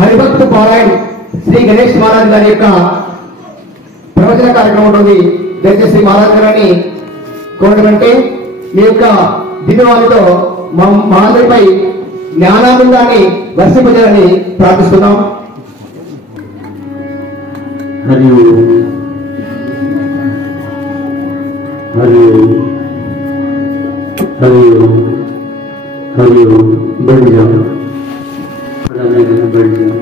హరిభక్తు పారాయణ శ్రీ గణేష్ మహారాజ్ గారి యొక్క ప్రవచన కార్యక్రమం ఉంటుంది. దయచేసి శ్రీ మహారాజ్ గారిని కోరటంటే మీ యొక్క దివ్యవాణితో మా అందరిపై జ్ఞానానందాన్ని వర్షింపజేయాలని ప్రార్థిస్తున్నాం. हरि ओम हरि ओम हरि ओम हरि ओम। बैठ जाओ, बैठ जाओ।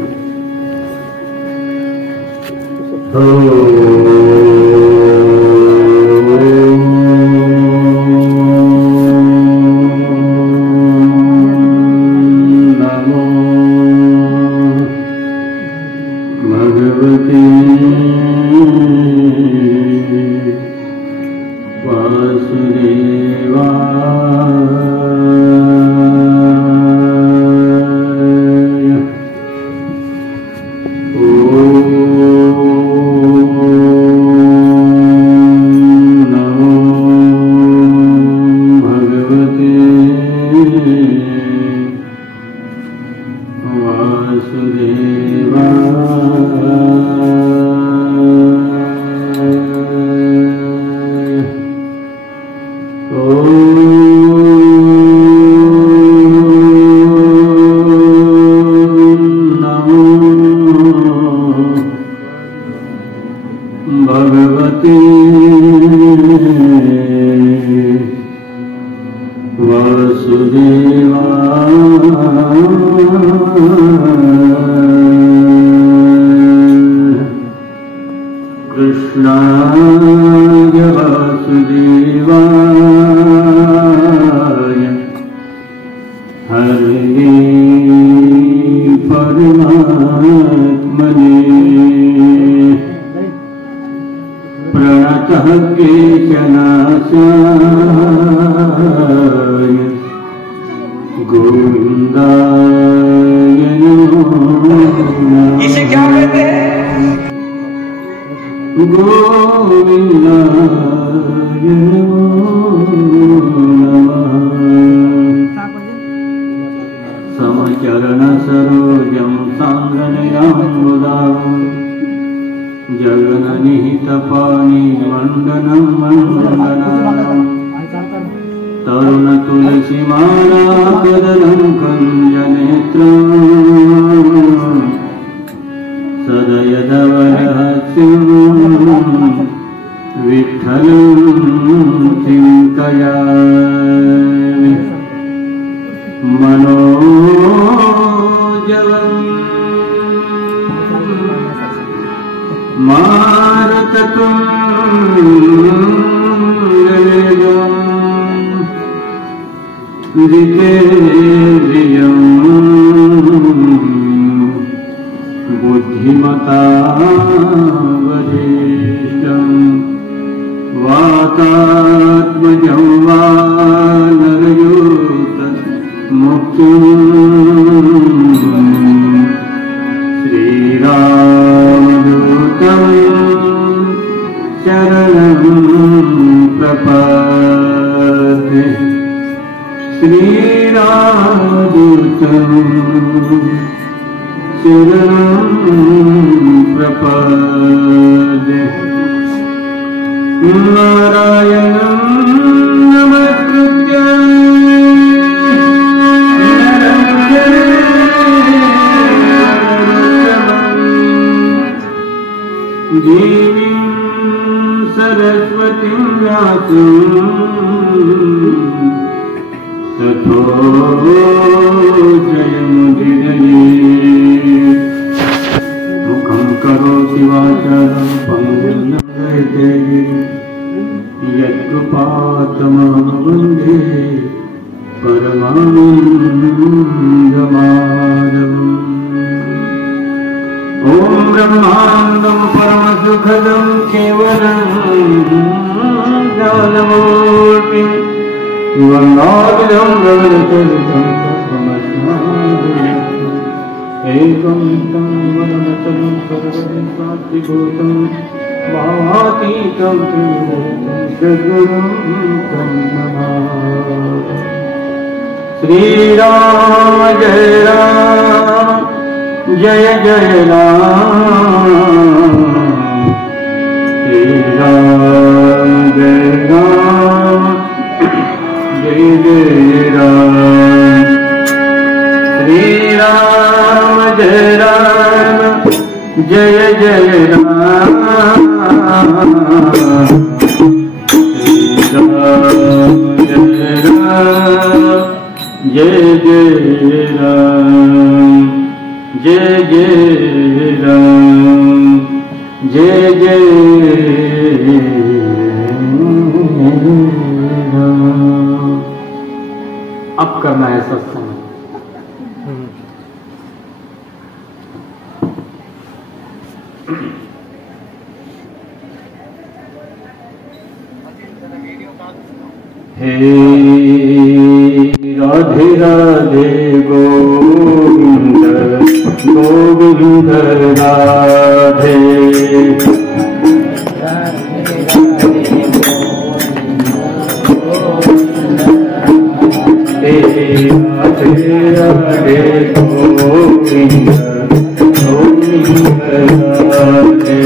इसे क्या कहते हैं? समचरण सरोजम सांगनयाम्बुदां जगन्निहितपाणि मण्डनं मण्डनं तरुण तुलसीमाला कदलं कुञ्जनेत्रं सदयधवलहास्यं विठ्ठलं चिन्तयामि मनोजवं मारुततुल्यवेगं जितेन्द्रियं बुद्धिमतावधिष्ठं वातात्मजं वानरयूतमुक्तिं श्रीरामदूतं शरणं प्रपद्ये श्रीरामदूतं शरणं प्रपद्ये नारायणं नमस्कृत्य नरं देवीं सरस्वतीं व्यासं ततो जयमुदीरयेत् मुखं करोति वाचालं पङ्गुं लङ्घयते यत्कृपातमहं वन्दे परमानन्दमाधवम्। ॐ ब्रह्मानन्दं परमसुखदं केवलं ज्ञानमूर्तिं वन्दामिनं गगनचरितं तत्त्वमस्माभिः एकं तं वनमचलं सर्वसात्विकं भावातीतं त्रिगुणं सद्गुरुं तं नमामि। श्रीराम जय राम जय जय राम श्री राम जय राम जय जय राम श्री राम जय राम जय जय राम श्री राम जय राम जय जय राम जय जय राम जय जय राम। अब करना है सत्संग। हे राधे राधे गोविंद गोविंद राधे हे राधे राधे गोविंद गोविंद राधे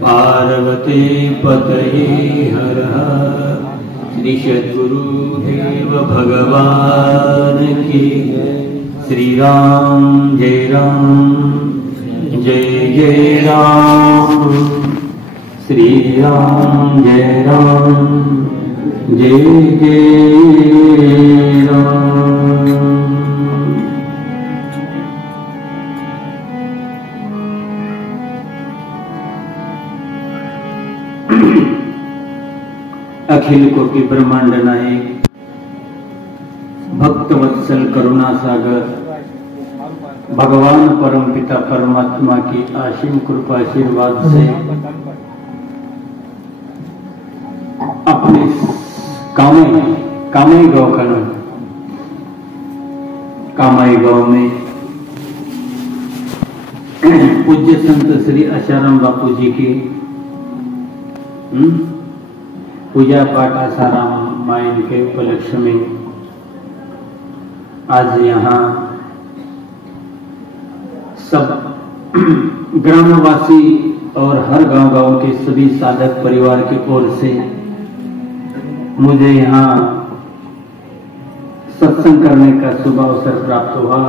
पार्वती पतये हर श्री सद्गुरुदेव भगवान की। श्री राम जय जय राम, श्री राम जय जय राम। अखिल कोटि ब्रह्मांड नायक भक्त वत्सल करुणा सागर भगवान परम पिता परमात्मा की असीम कृपा आशीर्वाद से अपने कामाई गांव में पूज्य संत श्री आशाराम बापू जी की पूजा पाठ आसाराम माइन के उपलक्ष्य में आज यहाँ सब ग्रामवासी और हर गांव के सभी साधक परिवार की ओर से मुझे यहाँ सत्संग करने का शुभ अवसर प्राप्त हुआ।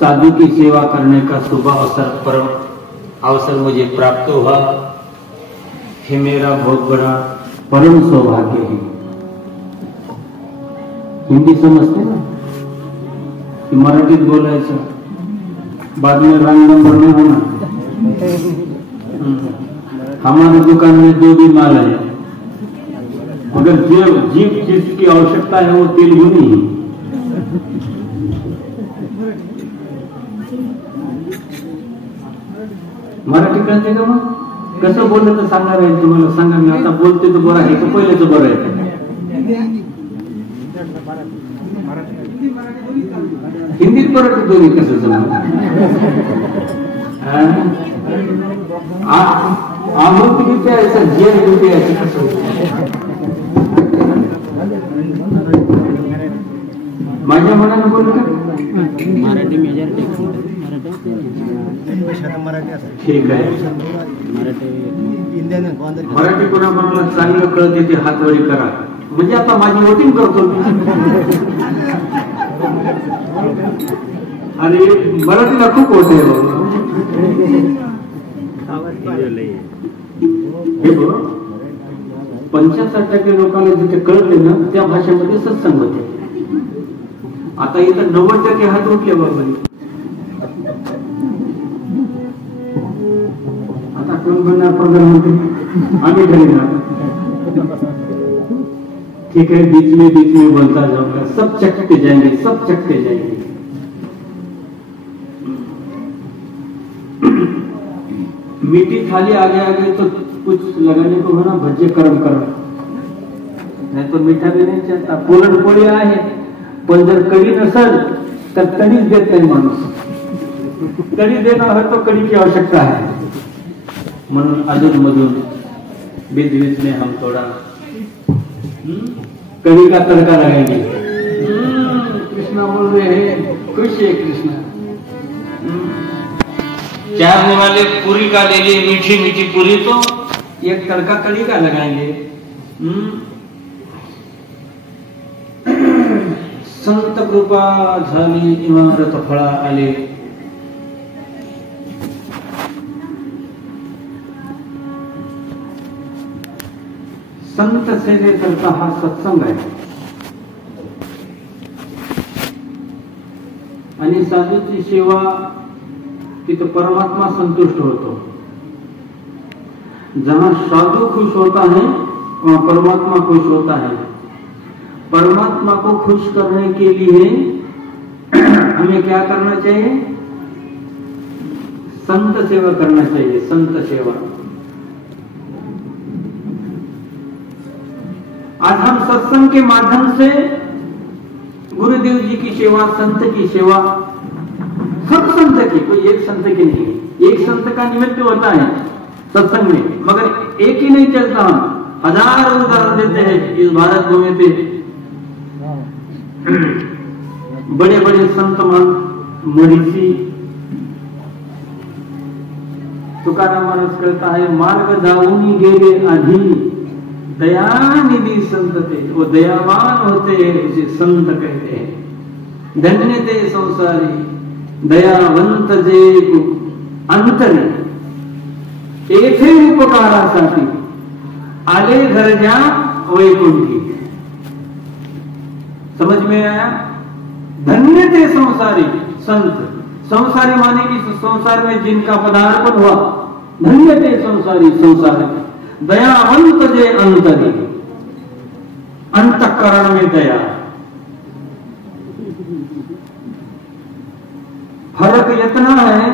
साधु की सेवा करने का शुभ अवसर मुझे प्राप्त हुआ। ये मेरा बहुत बड़ा परम सौभाग्य है। हिंदी समझते ना कि मराठीत बोलायचं, बाद में रंग नंबर नहीं होना। हमारे दुकान में जो भी माल है, मगर जिस चीज की आवश्यकता है वो तेलुगु नहीं है। मराठी कळते का मग? कसं बोललं तर सांगणार आहे तुम्हाला, सांगा मी आता बोलते तर बरं आहे का पहिलेच बरं आहे? हिंदीत मराठी दोन्ही कसं जमणार? आमूर्त किती आहे, जेल किती आहे, कसं माझ्या मनानं बोलू का? मराठी मेजर ठीक आहे। मराठी कोणाला चांगलं कळते ते हातवडी करा, म्हणजे आता माझी वोटिंग करतो आणि मराठीला खूप होते। हे बघ 75% लोकांना जिथे कळते ना त्या भाषेमध्ये सत्संग होते। आता इथं 90% हात उठले बाबा। आता कोण बनणार प्रधानमंत्री? आम्ही ठरवणार। ठीक है, बीच में बोलता जाऊंगा, सब चखते जाएंगे, सब चखते जाएंगे। मीठी थाली आगे तो कुछ लगाने को है ना, भज्जे गरम नहीं तो मीठा भी नहीं चलता। पुरणपोळी आहे पण जर कढी नसेल तर कढीच देत नाही माणूस। कढी देना है तो कढी की आवश्यकता है। म्हणून अधून मधून बीच में हम थोड़ा कड़ी का तड़का लगाएंगे। कृष्णा बोल रहे हैं, खुश है कृष्णा। चारने वाले पूरी का ले लिए, मीठी मीठी पूरी, तो एक तड़का कड़ी का लगाएंगे। संत कृपा झाली इमारत फळा आले। संत सेवेकरता हा सत्संग आहे आणि साधूची सेवा तिथं परमात्मा संतुष्ट होतो। जहां साधु खुश होता है वहां परमात्मा खुश होता है। परमात्मा को खुश करने के लिए हमें क्या करना चाहिए? संत सेवा करना चाहिए। संत सेवा। आज हम सत्संग के माध्यम से गुरुदेव जी की सेवा, संत की सेवा, सब संत की, कोई एक संत की नहीं। एक संत का निमित्त होता है सत्संग में, मगर एक ही नहीं चलता। हम हजारों उदाहरण देते हैं इस भारत भूमि पे। बड़े बड़े संत महर्षि तुकाराम महाराज कहता है, मार्ग दाऊनी गेले आधी दयानिधि संत थे। वो दयावान होते हैं, उसे संत कहते हैं। धन्य ते संसारी दयावंत जे अंतरे येथे उपकारासाठी आले घरच्या वैकुंठी। समझ में आया? धन्य थे संसारी संत। संसारी माने कि संसार में जिनका पदार्पण हुआ, धन्य थे संसारी संसार में। दयावंत जे अंतरी, अंतःकरण में दया। फर्क इतना है,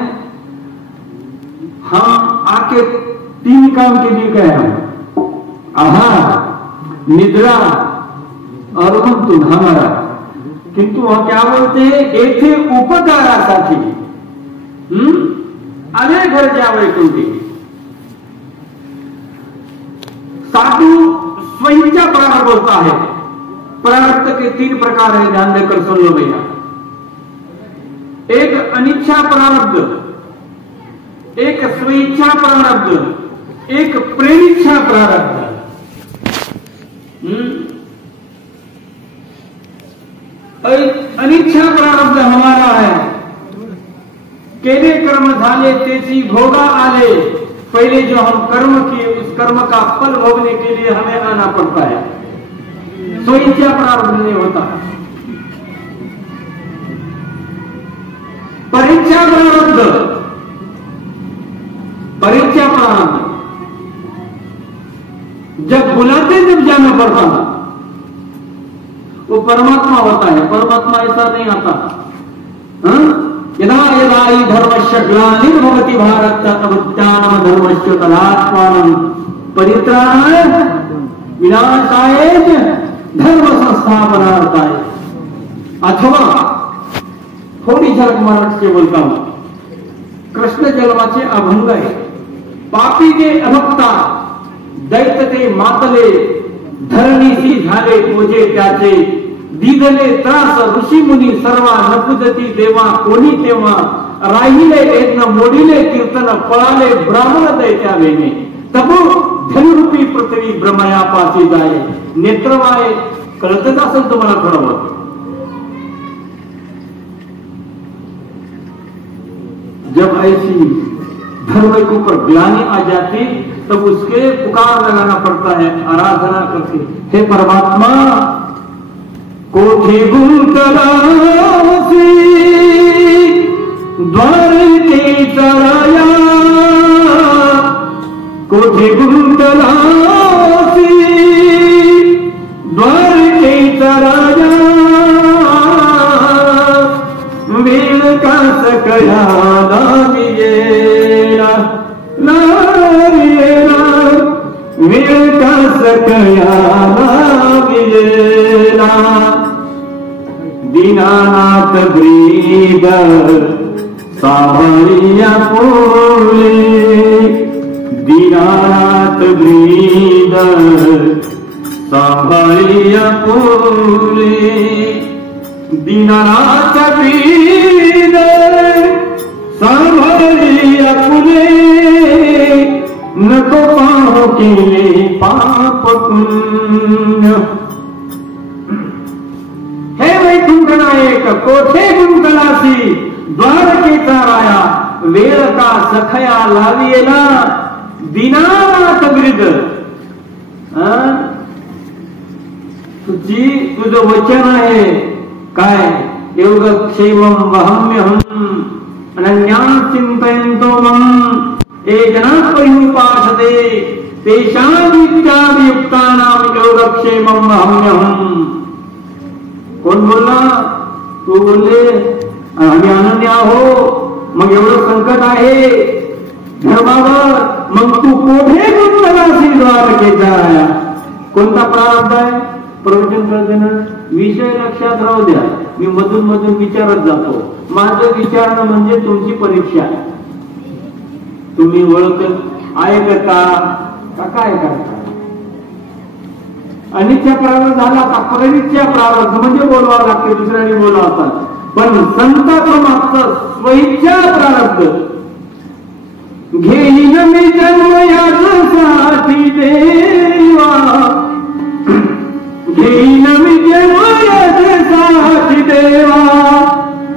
हम आके 3 काम के लिए गए हम, आहार, निद्रा और तुम हमारा। किंतु वह क्या बोलते हैं? येथे उपकारासाठी आले घर जावे कुंठी। साधु स्वइच्छा प्रारब्ध होता है। प्रारब्ध के 3 प्रकार है, ध्यान देकर सुन लो भैया। एक अनिच्छा प्रारब्ध, एक स्वेच्छा प्रारब्ध, एक प्रेरिच्छा प्रारब्ध। अनिच्छा प्रारब्ध हमारा है। केले कर्म झाले तेची भोगा आले। पहले जो हम कर्म किए उस कर्म का फल भोगने के लिए हमें आना पड़ता है। स्वेच्छा प्रारब्ध नहीं होता। परीक्षा प्रारब्ध, परीक्षा प्रारब्ध जब बुलाते जब जाना पड़ता है, वो परमात्मा होता है। परमात्मा ऐसा नहीं आता। यदा यदा हि धर्मस्य ग्लानिर्भवति भारत तदुत्थानं धर्मस्य तदात्मानं परित्राणाय विनाशाय धर्म संस्थापनार्थाय। अथवा थोडी झलक मराठी से बोलता हूं, कृष्ण जन्माचे अभंग आहे। पापी ने अभक्ता दैत्य ते मातले, धरणीसी झाले मुझे त्याचे। दिदले त्रास ऋषी मुनी सर्वा, नपुजती देवा कोणी तेव्हा। राहिले यज्ञ मोडिले कीर्तन, पळाले ब्राह्मण दैत्या वेणे। तबो धनरूपी पृथ्वी ब्रह्मया पासी जाए। नेत्रवाय कळतच असेल तुम्हाला थोडं बहुत। जब ऐसी धर्म के ऊपर ग्लानि आ जाती तब उसके पुकार लगाना पड़ता है, आराधना करके। हे परमात्मा, कोठे गुंतलासी द्वार के चराया। कोठे गुंतलासी द्वार के चराया। वेळ का सकया नावियेला, नावियेला। वेळ का सकया नावियेला। दीनानाथ ब्रीद सावरिया पोले। दीनानाथ ब्रीद सांभाळी आपुले दीनानाथ पीर सांभाळी आपुले नको पाहो केले पाप पुण्य हे वैकुंठ नायक कोठे गुंतलासी द्वारकेचा राया वेळ का सखया लावियला दीनानाथ बिरद तुझं वचन आहे काय योगक्षेमं वहम्यहम् अनन्यां चिन्तयन्तो मम ये जनाः पर्युपासते तेषां नित्याभियुक्तानां योगक्षेमं वहम्यहम् कोण बोलला तू बोलले आम्ही अनन्य आहो मग एवढं संकट आहे धर्मावर मग तू कोठे गुंतलासी द्वारकेचा राया कोणता प्रारब्ध आहे प्रवचन करताना विषय लक्षात राहू द्या मी मधून मधून विचारत जातो माझं विचारणं म्हणजे तुमची परीक्षा तुम्ही ओळखत ऐकता का काय करता अनिच्छा प्रारब्ध झाला का प्रनिच्छा प्रारब्ध म्हणजे बोलवावं लागते दुसऱ्याने बोलावतात पण संताचं मागचं स्वइच्छा प्रारब्ध घेईन मी जन्म यासाठी देवा घेईन मी जन्म यासाठी देवा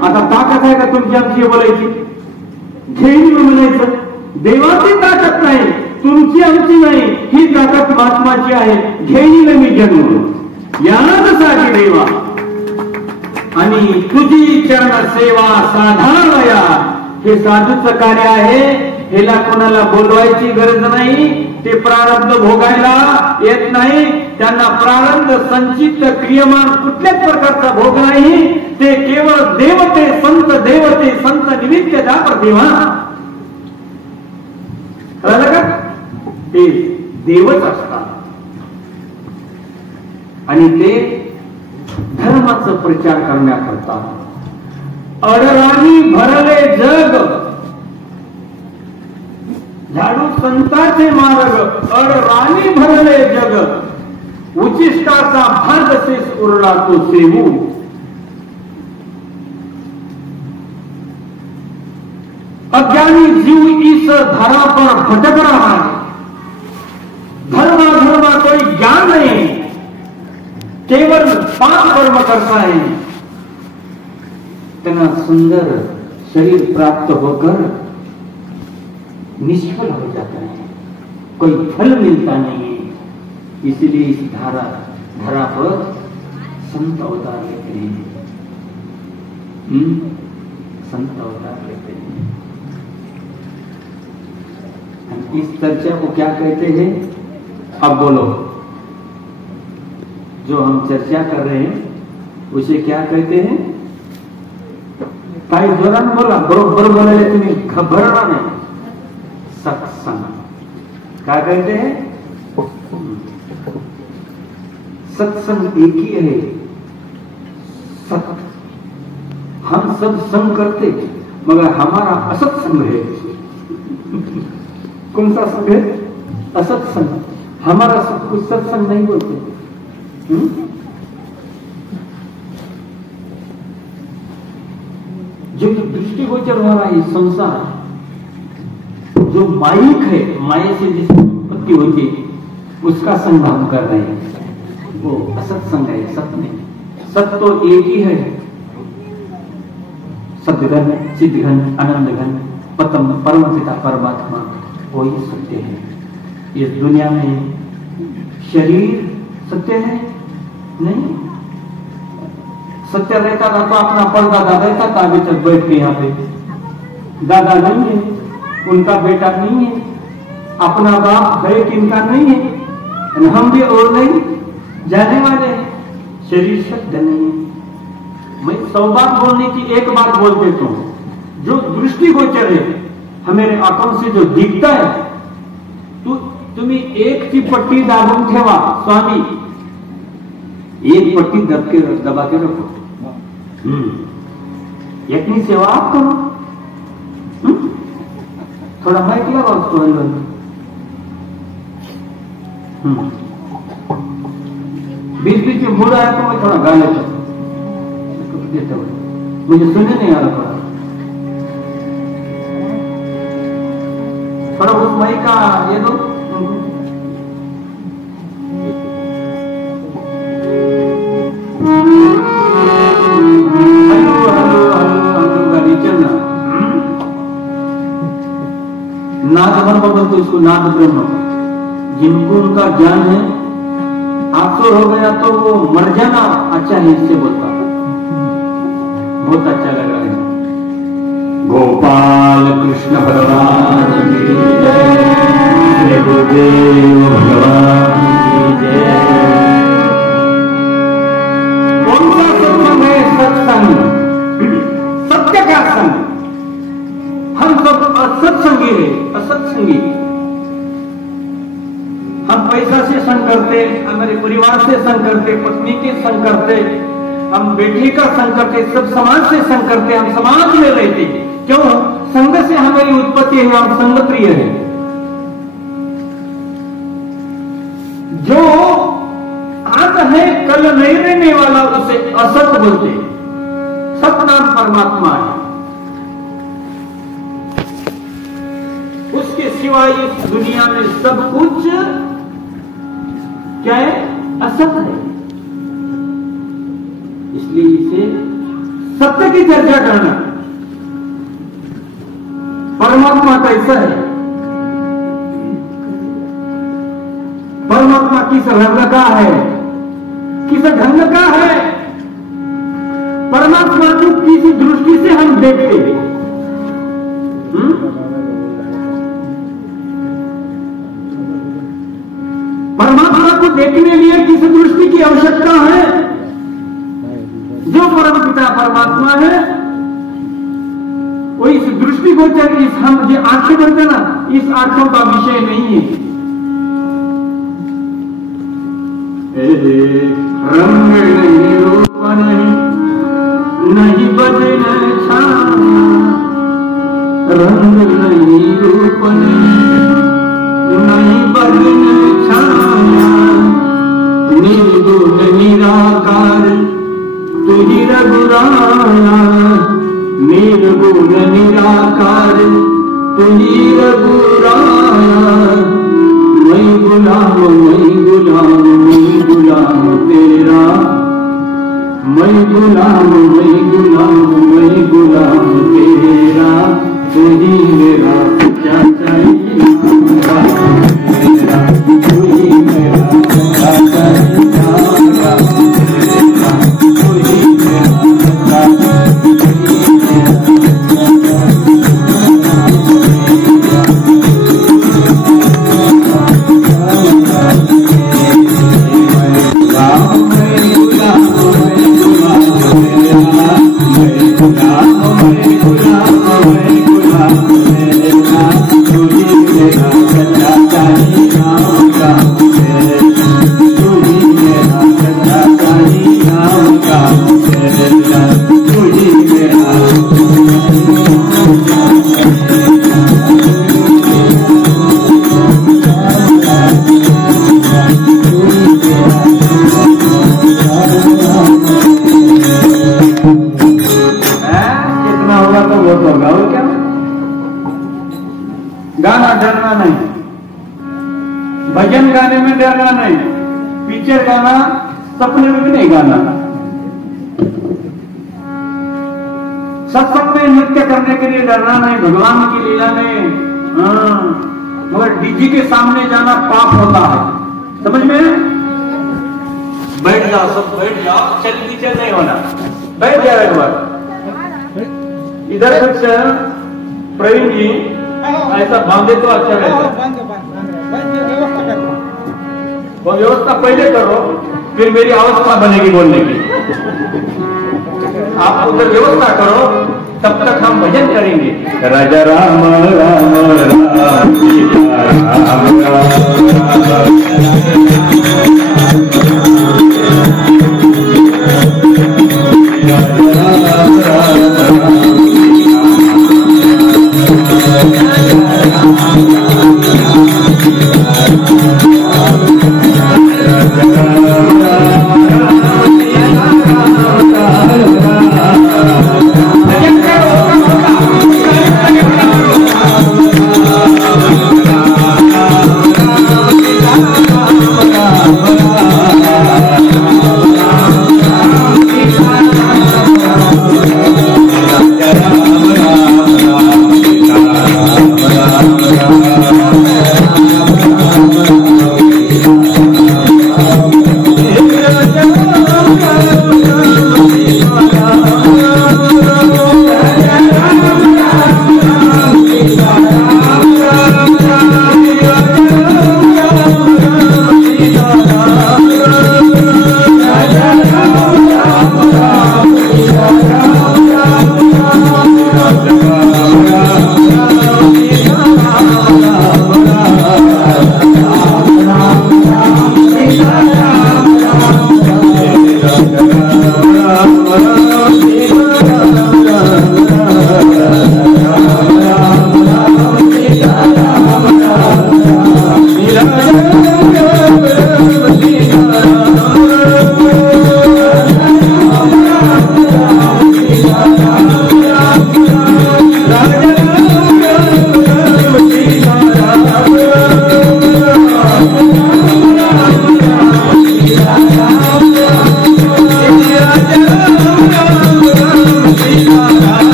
आता ताकद आहे का तुमची आमची बोलायची घेईन म्हणायचं देवाची ताकद नाही तुमची आमची नाही ही ताकद महात्माची आहे घेईन मी जन्म यासाठी देवा आणि तुझी चरण सेवा साधावया हे साधूचं कार्य आहे हेला कोणाला बोलवायची गरज नाही ते प्रारब्ध भोगायला येत नाही त्यांना प्रारब्ध संचित क्रियमान कुठल्याच प्रकारचा भोग नाही ते केवळ देवते संत निमित्त जात देवा कळलं का ते देवच असतात आणि ते धर्माचा प्रचार करण्याकरता अडराणी भरले जग झाडू संतांचे मार्ग अडराणी भरले जग उचिष्टाचा भाग शेष उरला तो सेवू अज्ञानी जीव इस धरा पर भटक रहा है धर्मा कोई ज्ञान नहीं केवल पाप कर्म करता है इतना सुंदर शरीर प्राप्त होकर निष्फल हो जाता है कोई फल मिलता नहीं है इसलिए इस धरा पर संत अवतार लेते हैं संत अवतार लेते हैं इस चर्चा को क्या कहते हैं अब बोलो जो हम चर्चा कर रहे हैं उसे क्या कहते हैं काही जोरान बोला बरोबर बोलायला तुम्ही घबरणार नाही सत्संग क्या कहते हैं सत्संग एक ही है सत हम सब संग करते मगर हमारा असत्संग है कौन सा संग है असत्संग हमारा सब कुछ सत्संग नहीं बोलते जो दृष्टिगोचर हो रहा है संसार जो माइक है माया से जिसकी उत्पत्ति होती है उसका संग हम कर रहे हैं वो असत्संग है सत्य सत्य तो एक ही है सतघन चिदघन आनंदघन पतम परमपिता परमात्मा वही सत्य है इस दुनिया में शरीर सत्य है नहीं सत्य रहता था तो अपना परदादा रहता था अभी तक बैठ के यहाँ पे दादा नहीं है उनका बेटा नहीं है अपना बाप है कि इनका नहीं है हम भी और नहीं जाने वाले हैं शरीर सत्य नहीं है मैं 100 बात बोलने की एक बात बोल देता हूं जो दृष्टिगोचर है हमारे आंखों से जो दिखता है तुम्ही एक ची पट्टी दाबून ठेवा स्वामी एक पट्टी दबा के रखो इतनी सेवा आप करो थोड़ा माइक लगाओ उसको बीच बीच में मूड आया तो मैं थोड़ा गा लेता हूँ, देता हूँ, मुझे सुनने नहीं आ रहा थोड़ा उस माइक का ये दो। नाद ब्रह्म बोलते उसको, नाद ब्रह्म। जिनको उनका ज्ञान है, आसुर हो गया तो वो मर जाना अच्छा है, इससे बोलता बहुत अच्छा लग रहा है। गोपाल कृष्ण भगवान की जय, श्री गुरुदेव भगवान की जय। कौन सा सत्संग है? सत्संग, सत्य का संग। हम सब असत्संगी है, असत्संगी। हम पैसा से संग करते, हमारे परिवार से संग करते, पत्नी के संग करते, हम बेटी का संग करते, सब समाज से संग करते, हम समाज में रहते। क्यों? संग से हमारी उत्पत्ति है, हम संग प्रिय है। जो आज है कल नहीं रहने वाला उसे असत बोलते। सतनाम परमात्मा है, उसके सिवाय इस दुनिया में सब कुछ क्या है? असत है। इसलिए इसे सत्य की चर्चा करना। परमात्मा कैसा है? परमात्मा किस रंग का है, किस ढंग का है? परमात्मा को किस दृष्टि से हम देखते हैं? परमात्मा को देखने लिए किस दृष्टि की आवश्यकता है? जो परम पिता परमात्मा है वो इस दृष्टि को चाहिए। इस हम जो आंखें बोलते ना, इस आंखों का विषय नहीं है। रंग नहीं, रूप नहीं, नहीं बदन छाया। रंग नहीं, रूप नहीं बदन छाया। निर्गुण निराकार तुझी रघुराया। निर्गुण निराकार तुझी रघुराया। मैं गुलाम, मैं गुलाम, मैं गुलाम तेरा। मैं गुलाम, मैं गुलाम, मैं गुलाम तेरा। तुझी मेरा क्या चाहिए? तुझी मेरा क्या चाहिए? गाना डरना नहीं, भजन गाने में डरना नहीं, पिक्चर गाना सपने में भी नहीं गाना। सत्संग में नृत्य करने के लिए डरना नहीं, भगवान की लीला में। मगर डीजी के सामने जाना पाप होता है, समझ में? बैठ जाओ, सब बैठ जाओ, चल पीछे नहीं होना, बैठ जाओ एक बार। इधर कुछ प्रवीण जी ऐसा बांधे तो अच्छा रहता। वो व्यवस्था पहले करो, फिर मेरी अवस्था बनेगी बोलने की। आप उधर व्यवस्था करो, तब तक हम भजन करेंगे। राजा राम राम राम सीता राम राम राम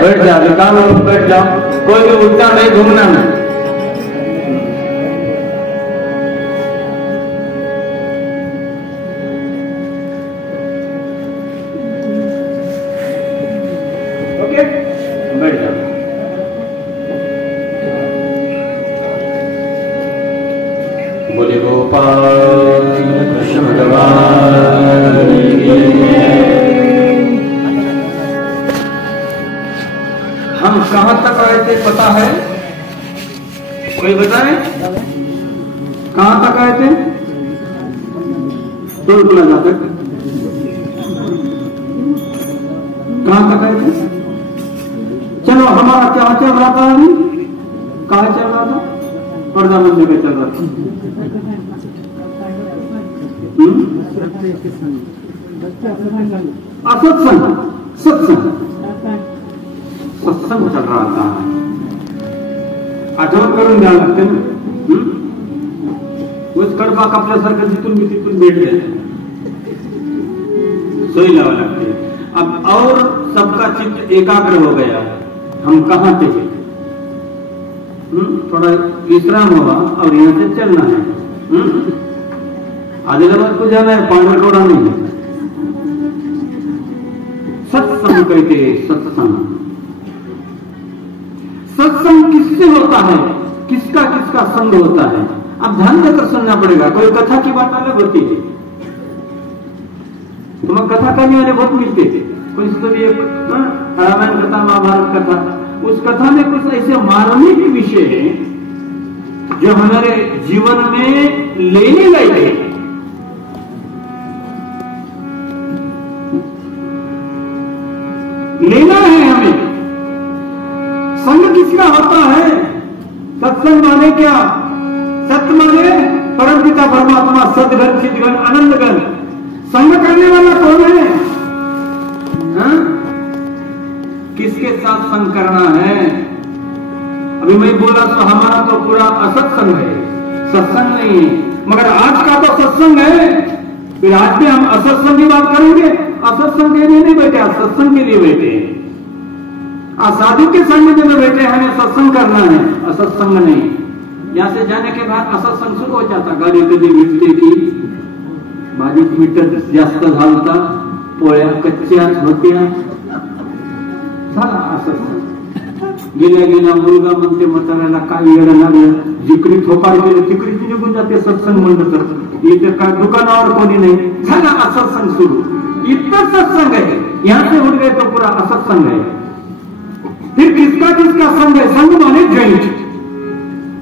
बैठ जा निकाल लो, बैठ जाओ, कोई भी उठना नहीं, घूमना नहीं। ओके, बैठ जाओ। बोले गोपाल कृष्ण भगवान की जय। हम कहां तक आए थे पता है? कोई बताए कहां तक आए थे? टोल प्लाजा तक। कहां तक आए थे? चलो, हमारा क्या चल रहा था अभी? कहां चल रहा था? पर्दा मंदिर में चल रहा था। असत्संग, सत्संग सत्संग चल रहा था। आठवण करून द्यावं लागते ना। उस कडबाग आपल्यासारखं जिथून मी तिथून भेटले, सोई लावा लगती है। अब और सबका चित्त एकाग्र हो गया, हम कहां थे? थोड़ा विश्राम हुआ और यहां से चलना है। आदिलाबाद को जाना है, पांडरकोड़ा नहीं। सत्संग कहते, सत्संग। सत्संग किससे होता है? किसका किसका संग होता है? अब ध्यान देकर सुनना पड़ेगा। कोई कथा की बात अलग होती है, तुम्हें कथा करने वाले बहुत मिलते थे। कोई स्टोरी, रामायण कथा, महाभारत कथा, उस कथा में कुछ ऐसे मार्मिक विषय है जो हमारे जीवन में लेने लायक है। लेना है हमें। संग किसका होता है? सत्संग माने क्या? सत्य माने परमपिता परमात्मा, सदगण, चिदगण, आनंदगण। संग करने वाला कौन है? किसके साथ संग करना है? अभी मैं बोला तो हमारा तो पूरा असत्संग है, सत्संग नहीं है। मगर आज का तो सत्संग है, फिर आज भी हम असत्संग की बात करेंगे। असत्संग के लिए नहीं बैठे, आज सत्संग के लिए बैठे हैं। आज साधु के संग में बैठे, हमें सत्संग करना है, असत्संग नहीं। यहां से जाने के बाद असत्संग सुरू हो जाता। गाडी कधी भेटते की भाजीत मीठ जास्त घालता, पोळ्या कच्च्याच होत्या, झाला असत्संग। गेल्या गेल्या मुलगा म्हणते म्हाताऱ्याला काय येणं लागलं, जिकडी थोपाड केलं तिकडीच निघून जाते सत्संग म्हणलं तर। इथे काय दुकानावर कोणी नाही, झाला असत्संग सुरू। इतना सत्संग है, यहां से उठ गए तो पूरा असत्संग है। फिर किसका किसका संग है? संग माने जॉइंट,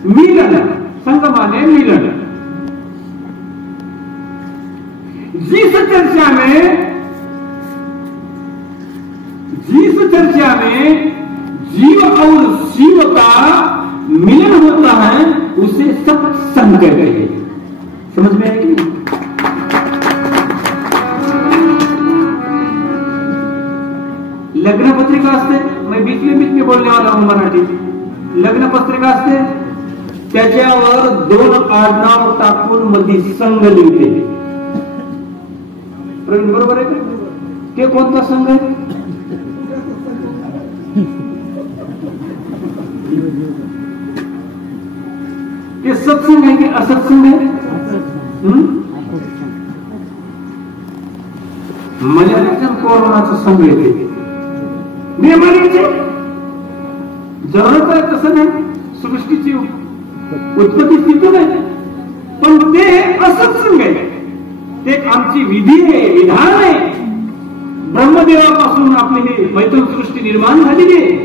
मिलन। संग माने मिलन। जिस चर्चा में जीव और शिव का मिलन होता है उसे सत्संग कहते हैं। समझ में आएगी? लग्न पत्रिका असते, मैं बीच में बोलने वाला हूं मराठी। लग्न पत्रिका असते, त्याच्यावर 2 आडनाव टाकून मध्ये संघ लिहिते। प्रवीण बरोबर आहे का? ते कोणता संघ आहे? ते सत्संग आहे की असत्संग आहे? मल्याचं कोरोनाचं संघ येते, बेमारीचे जरूरत आहे तसं नाही, सृष्टीची उत्पत्ती तिथून आहे, पण ते असत्संग आहे। ते आमची विधी आहे, विधान आहे। ब्रह्मदेवापासून आपली ही मैथुन सृष्टी निर्माण झालेली आहे,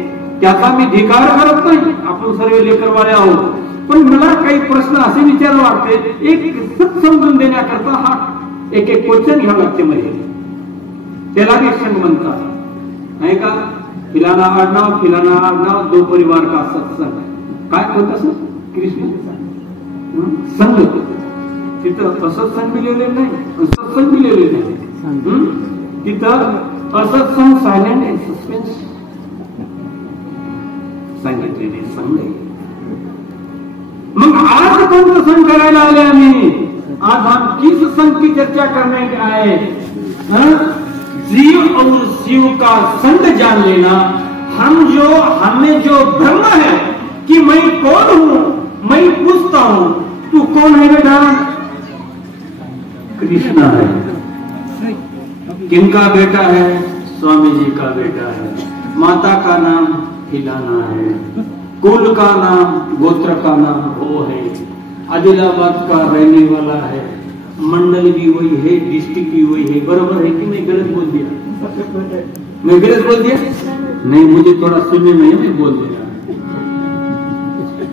त्याचा मी धिकार करत नाही। आपण सर्व लेकरवाळे आहोत, पण मला काही प्रश्न असे विचार वाटते, एक सत समजून देण्याकरता हा एक क्वेश्चन घ्यावं लागते मध्ये। त्याला संघ म्हणतात नाही का? फिलाना आडनाव दो परिवार का सत्संग. काय होतं सर कृष्ण संघ. तिथं असत्संग बी लिहिलेलं नाही, सत्संग बी लिहिलेलं नाही. तिथं असत्संग सायलेंट आहे, सस्पेन्स सांगितलेले संघ. मग आज कोणतं संघ करायला आले आम्ही? आज हम किस संघ की चर्चा करने आए? जीव और शिव का संग जान लेना. हमें जो भ्रम है कि मैं कौन हूं, मैं पूछता हूं तू कौन है बेटा? कृष्णा है. किनका बेटा है? स्वामी जी का बेटा है. माता का नाम हिलाना है, कुल का नाम, गोत्र का नाम वो है, आदिलाबाद का रहने वाला है, मंडल भी वही है, डिस्ट्रिक्ट भी वही है. बराबर है कि नहीं? गलत बोल दिया? मैं गलत बोल दिया? नहीं, मुझे थोड़ा सुनने में मैं बोल दिया.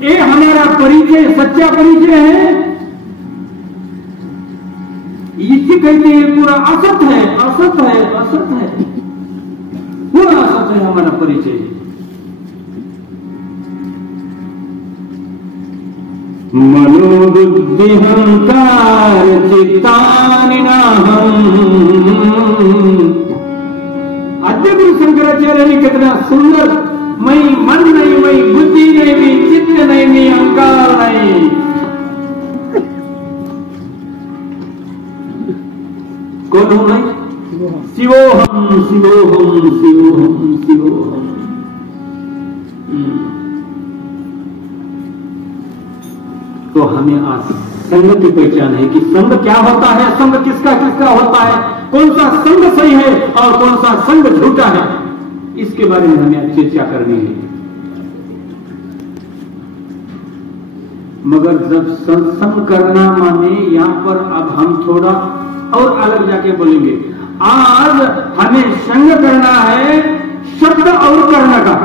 ये हमारा परिचय सच्चा परिचय है. इसी कहते हैं पूरा असत है, असत है, असत है, पूरा असत है हमारा परिचय. मनोबुद्धि हंकार चित्तानिनाहम्. आद्य गुरु शंकराचार्य ने कितना सुंदर, मैं मन नहीं, मैं बुद्धि नहीं, मैं चित्त नहीं, मैं अहंकार नहीं. कौन हूं मैं? शिवोहम शिवोहम शिवोहम शिवोहम. तो हमें आज संघ की पहचान है कि संघ क्या होता है, संघ किसका किसका होता है, कौन सा संघ सही है और कौन सा संघ झूठा है, इसके बारे में हमें चर्चा करनी है. मगर जब सत्संग करना माने यहां पर अब हम थोड़ा और अलग जाके बोलेंगे. आज हमें संग करना है शब्द और कर्ण का.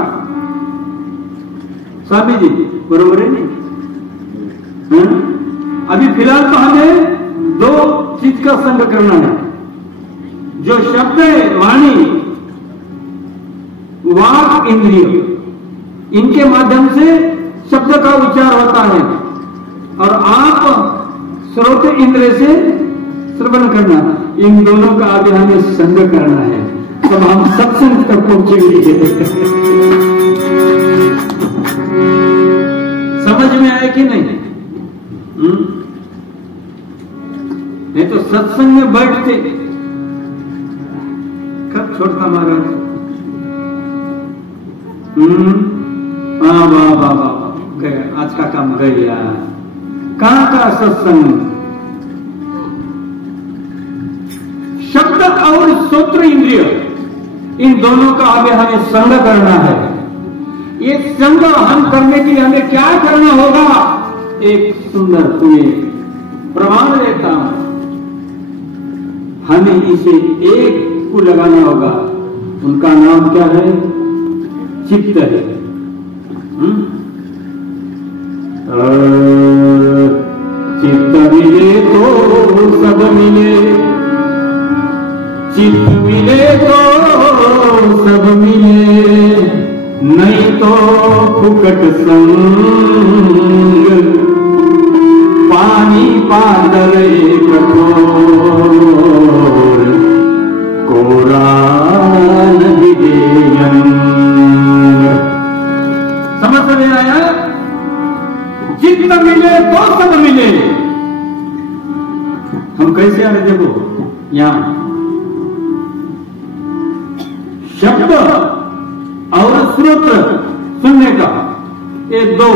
स्वामी जी बरोबर है नहीं? अभी फिलहाल तो हमें दो चीज का संग करना है. जो शब्द है वाणी, वाक इंद्रिय, इनके माध्यम से शब्द का उच्चार होता है और आप श्रोत इंद्रिय से श्रवण करना. इन दोनों का आगे हमें संग करना है. तब हम सत्संग तक पहुंचेंगे. समझ में आए कि नहीं? नहीं तो सत्संग में बैठते कब छोड़ता महाराज. वाह वाह वाह वाह, गया आज का काम गया. कहां का सत्संग? शब्द और श्रोत्र इंद्रिय, इन दोनों का आगे हमें संग करना है. ये संग हम करने के लिए हमें क्या करना होगा? एक सुंदर तुम्हें प्रमाण देता हूं. हमें इसे एक को लगाना होगा. उनका नाम क्या है? चित्त है. चित्त मिले तो सब मिले, चित्त मिले तो सब मिले, नहीं तो फुकट संग पानी पादरे कठोर, कोरा नदियं. समझ में आया? चित्त मिले तो सब मिले. हम कैसे आ रहे देखो यहां शब्द और श्रोत सुनने का, ये दो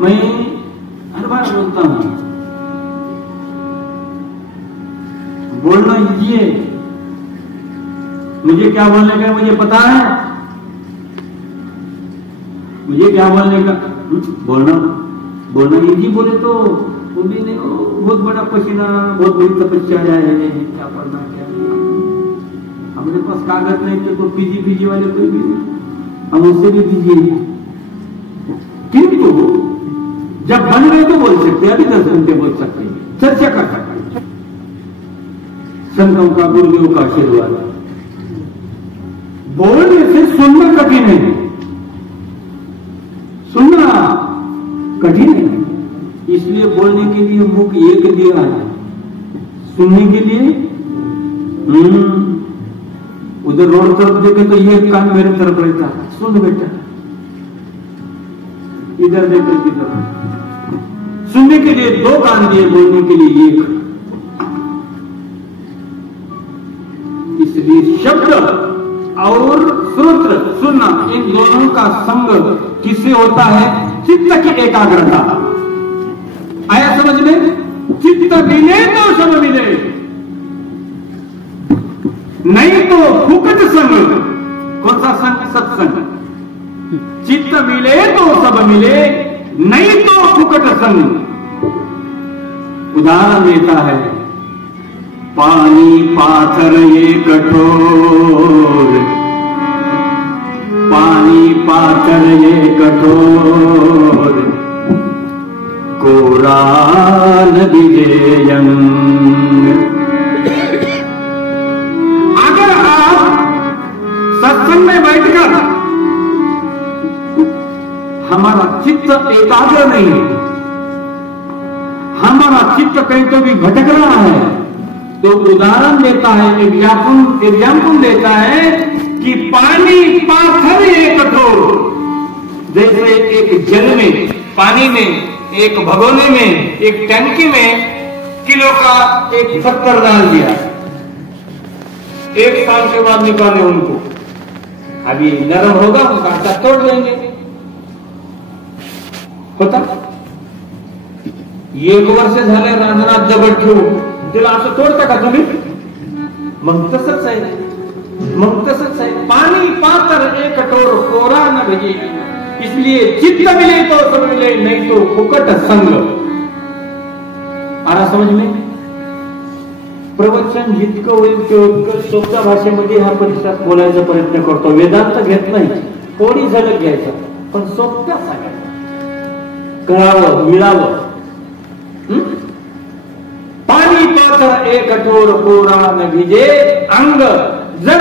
मैं हर बार बोलता हूं. बोलना इजी है, मुझे क्या बोलने का मुझे पता है. मुझे क्या बोलने का, बोलना इजी. बोले तो वो भी नहीं, बहुत बड़ा पसीना, बहुत बड़ी तपस्या है, क्या पढ़ना क्या. हमारे पास कागज नहीं थे तो पीजी वाले कोई भी नहीं, हम उससे भी पीजी हैं. किंतु जब बन गए तो बोल सकते हैं. अभी 10 घंटे बोल सकते हैं, चर्चा कर सकते हैं. संतों का, गुरुदेव का आशीर्वाद. बोलने से सुनना कठिन है, सुनना कठिन है, इसलिए बोलने के लिए मुख एक दिया है, सुनने के लिए उधर रोड तरफ देखे तो ये कान मेरे तरफ रहता है, सुन बेटा, इधर देखो इधर। सुनने के लिए दो कान दिए, बोलने के लिए एक। इसलिए शब्द और श्रोत्र सुनना, इन दोनों का संग किससे होता है? चित्त की एकाग्रता। आया समझ में? चित्त मिले तो सब मिले, नहीं तो फुकट संग। कौन सा संग? सत्संग। चित्त मिले तो सब मिले, नहीं तो फुकट संग। उदाहरण देता है, पानी पाथर ये कठोर, पानी पाथर ये कठोर, कोरा नदी जेयं। अगर आप सत्संग में बैठकर हमारा चित्त एकाग्र नहीं है, हमारा चित्त कहीं तो भी भटक रहा है, तो उदाहरण देता है, एग्जाम्पल देता है कि पानी पाथर एक कठोर। जैसे एक जल में, पानी में, एक भगोने में, एक टंकी में किलो का एक पत्थर डाल दिया, 1 साल के बाद निकाले उनको, अभी नरम होगा, उनका आटा तोड़ देंगे। होता 1 वर्ष झाले रांजणात दगड ठेवून, तिला असं तोडता का तुम्ही? मग तसंच आहे, मग तसंच आहे। पानी पातर एक कठोर, कोरा न भजे। इसलिए चित्त मिले तो सब मिले, नहीं तो फुकट संग। आला समज में? प्रवचन जितकं होईल तितकं सोप्या भाषेमध्ये हा परिसरात बोलायचा प्रयत्न करतो। वेदांत घेत नाही, थोडी झलक घ्यायचा, पण सोप्या सांगायचं, कळावं, मिळावं। पानी पाथर एक कठोर, कोरा न भिजे अंग। जर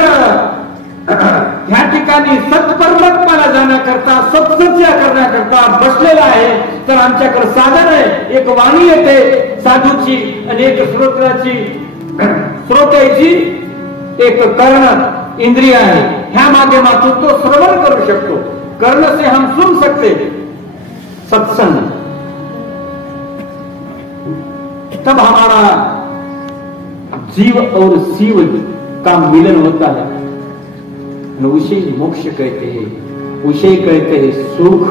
ह्या ठिकाणी सत्परमात्म्याला जाण्याकरता, सत्संग करण्याकरता बसलेला आहे, तर आमच्याकडे साधन आहे। एक वाणी येते साधूची आणि एक श्रोत्याची, एक कर्ण इंद्रिय आहे। ह्या माध्यमातून तो श्रवण करू शकतो। कर्ण से हम सुन सकते सत्संग, तब हमारा जीव और शिव का मिलन होता है। उसे मोक्ष कहते हैं, उसे कहते हैं सुख,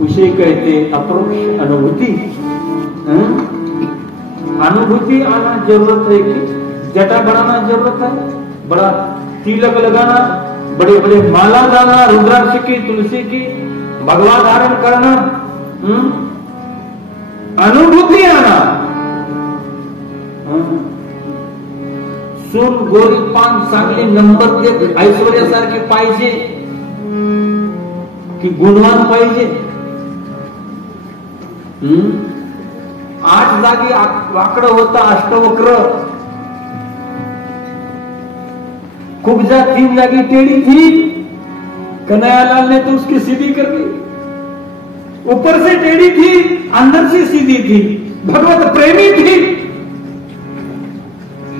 उसे कहते हैं अपरोक्ष अनुभूति। अनुभूति आना जरूरत है कि जटा बढ़ाना जरूरत है, बड़ा तिलक लगाना, बड़े बड़े माला डालना, रुद्राक्ष की, तुलसी की, भगवा धारण करना, अनुभूति आना। सून गोरी पान चांगले नंबर देत ऐश्वर्यासारखे पाहिजे की गुणवान पाहिजे? 8 जागी वाकडं होता अष्टवक्र, कुब्जा 3 जागी टेढ़ी थी, कन्हैयालाल ने तो उसकी सीधी कर दी। ऊपर से टेढ़ी थी, अंदर से सीधी थी, भगवत प्रेमी थी।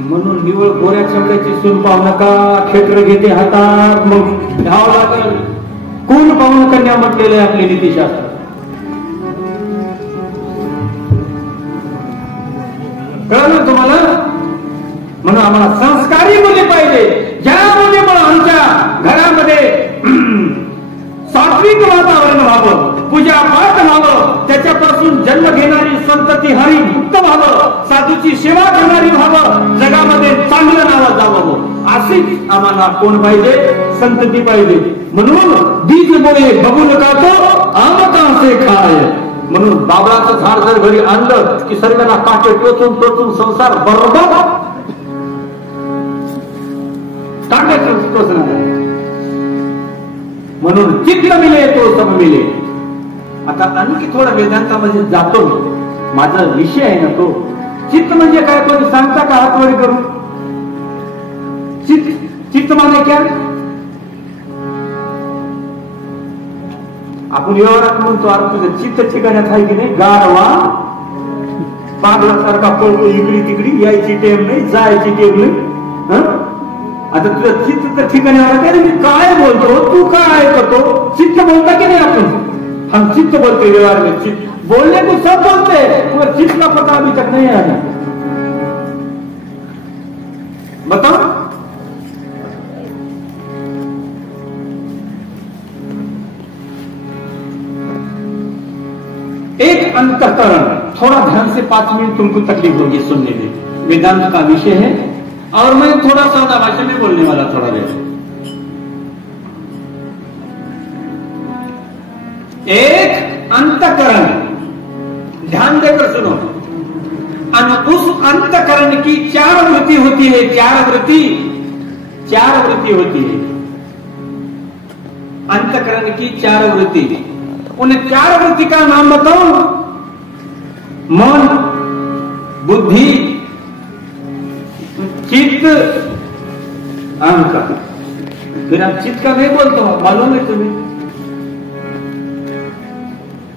म्हणून निवळ गोऱ्या चमड्याची सून पाहू नका, क्षेत्र घेते हातात, मग धाव लागल। कोण पाहून कन्या म्हटलेलं आहे आपले नीतिशास्त्र? कळलं तुम्हाला? म्हणून आम्हाला संस्कारी मुले पाहिजे, ज्या मुलीमुळे आमच्या घरामध्ये सात्विक वातावरण व्हावं, पूजा पाठ व्हावं, त्याच्यापासून जन्म घेणारी संतती हरी मुक्त व्हावं, साधूची सेवा करणारी व्हावं, जगामध्ये चांगलं नाव जावं, अशीच आम्हाला कोण पाहिजे? संतती पाहिजे। म्हणून बीज मुळे बघू नका तो आम कहासे खाय। म्हणून बाबळाचं झाड जर घरी आणलं की सर्वांना काटे टोचून टोचून संसार बरोबर टाकायचं टोचणार। म्हणून चित्त मिले तो सब मिले। आता आणखी थोडा वेदांतामध्ये जातो मी, माझा विषय आहे ना तो। चित्त म्हणजे काय? कोणी सांगता का हात वर करून? चित्त माने क्या? आपण व्यवहारात म्हणतो अरे तुझं चित्त ठिकाण्यात आहे की नाही, गारवा पागलासारखा पळतो इकडे तिकडे, यायची टेम नाही जायची टेम नाही. आता तुझं चित्त तर ठिकाण्यावर आहे, मी काय बोलतो तू काय ऐकतो, चित्त बोलता की नाही आपण, हम चित्त बोलते व्यवहार में, चित्त बोलने को सब बोलते हैं, चित्त का पता अभी तक नहीं आया. बताओ एक अंतःकरण, थोड़ा ध्यान से 5 मिनट तुमको तकलीफ होगी सुनने में, वेदांत का विषय है और मैं थोड़ा सादा भाषा में बोलने वाला थोड़ा देर. एक अंतःकरण, ध्यान देकर सुनो, और उस अंतःकरण की 4 वृत्ति होती है, 4 वृत्ति होती है अंतःकरण की 4 वृत्ति. उन 4 वृत्ति का नाम बताओ, मन, बुद्धि, चित्त, अहंकार. फिर आप चित्त का नहीं बोलते हो, मालूम है तुम्हें,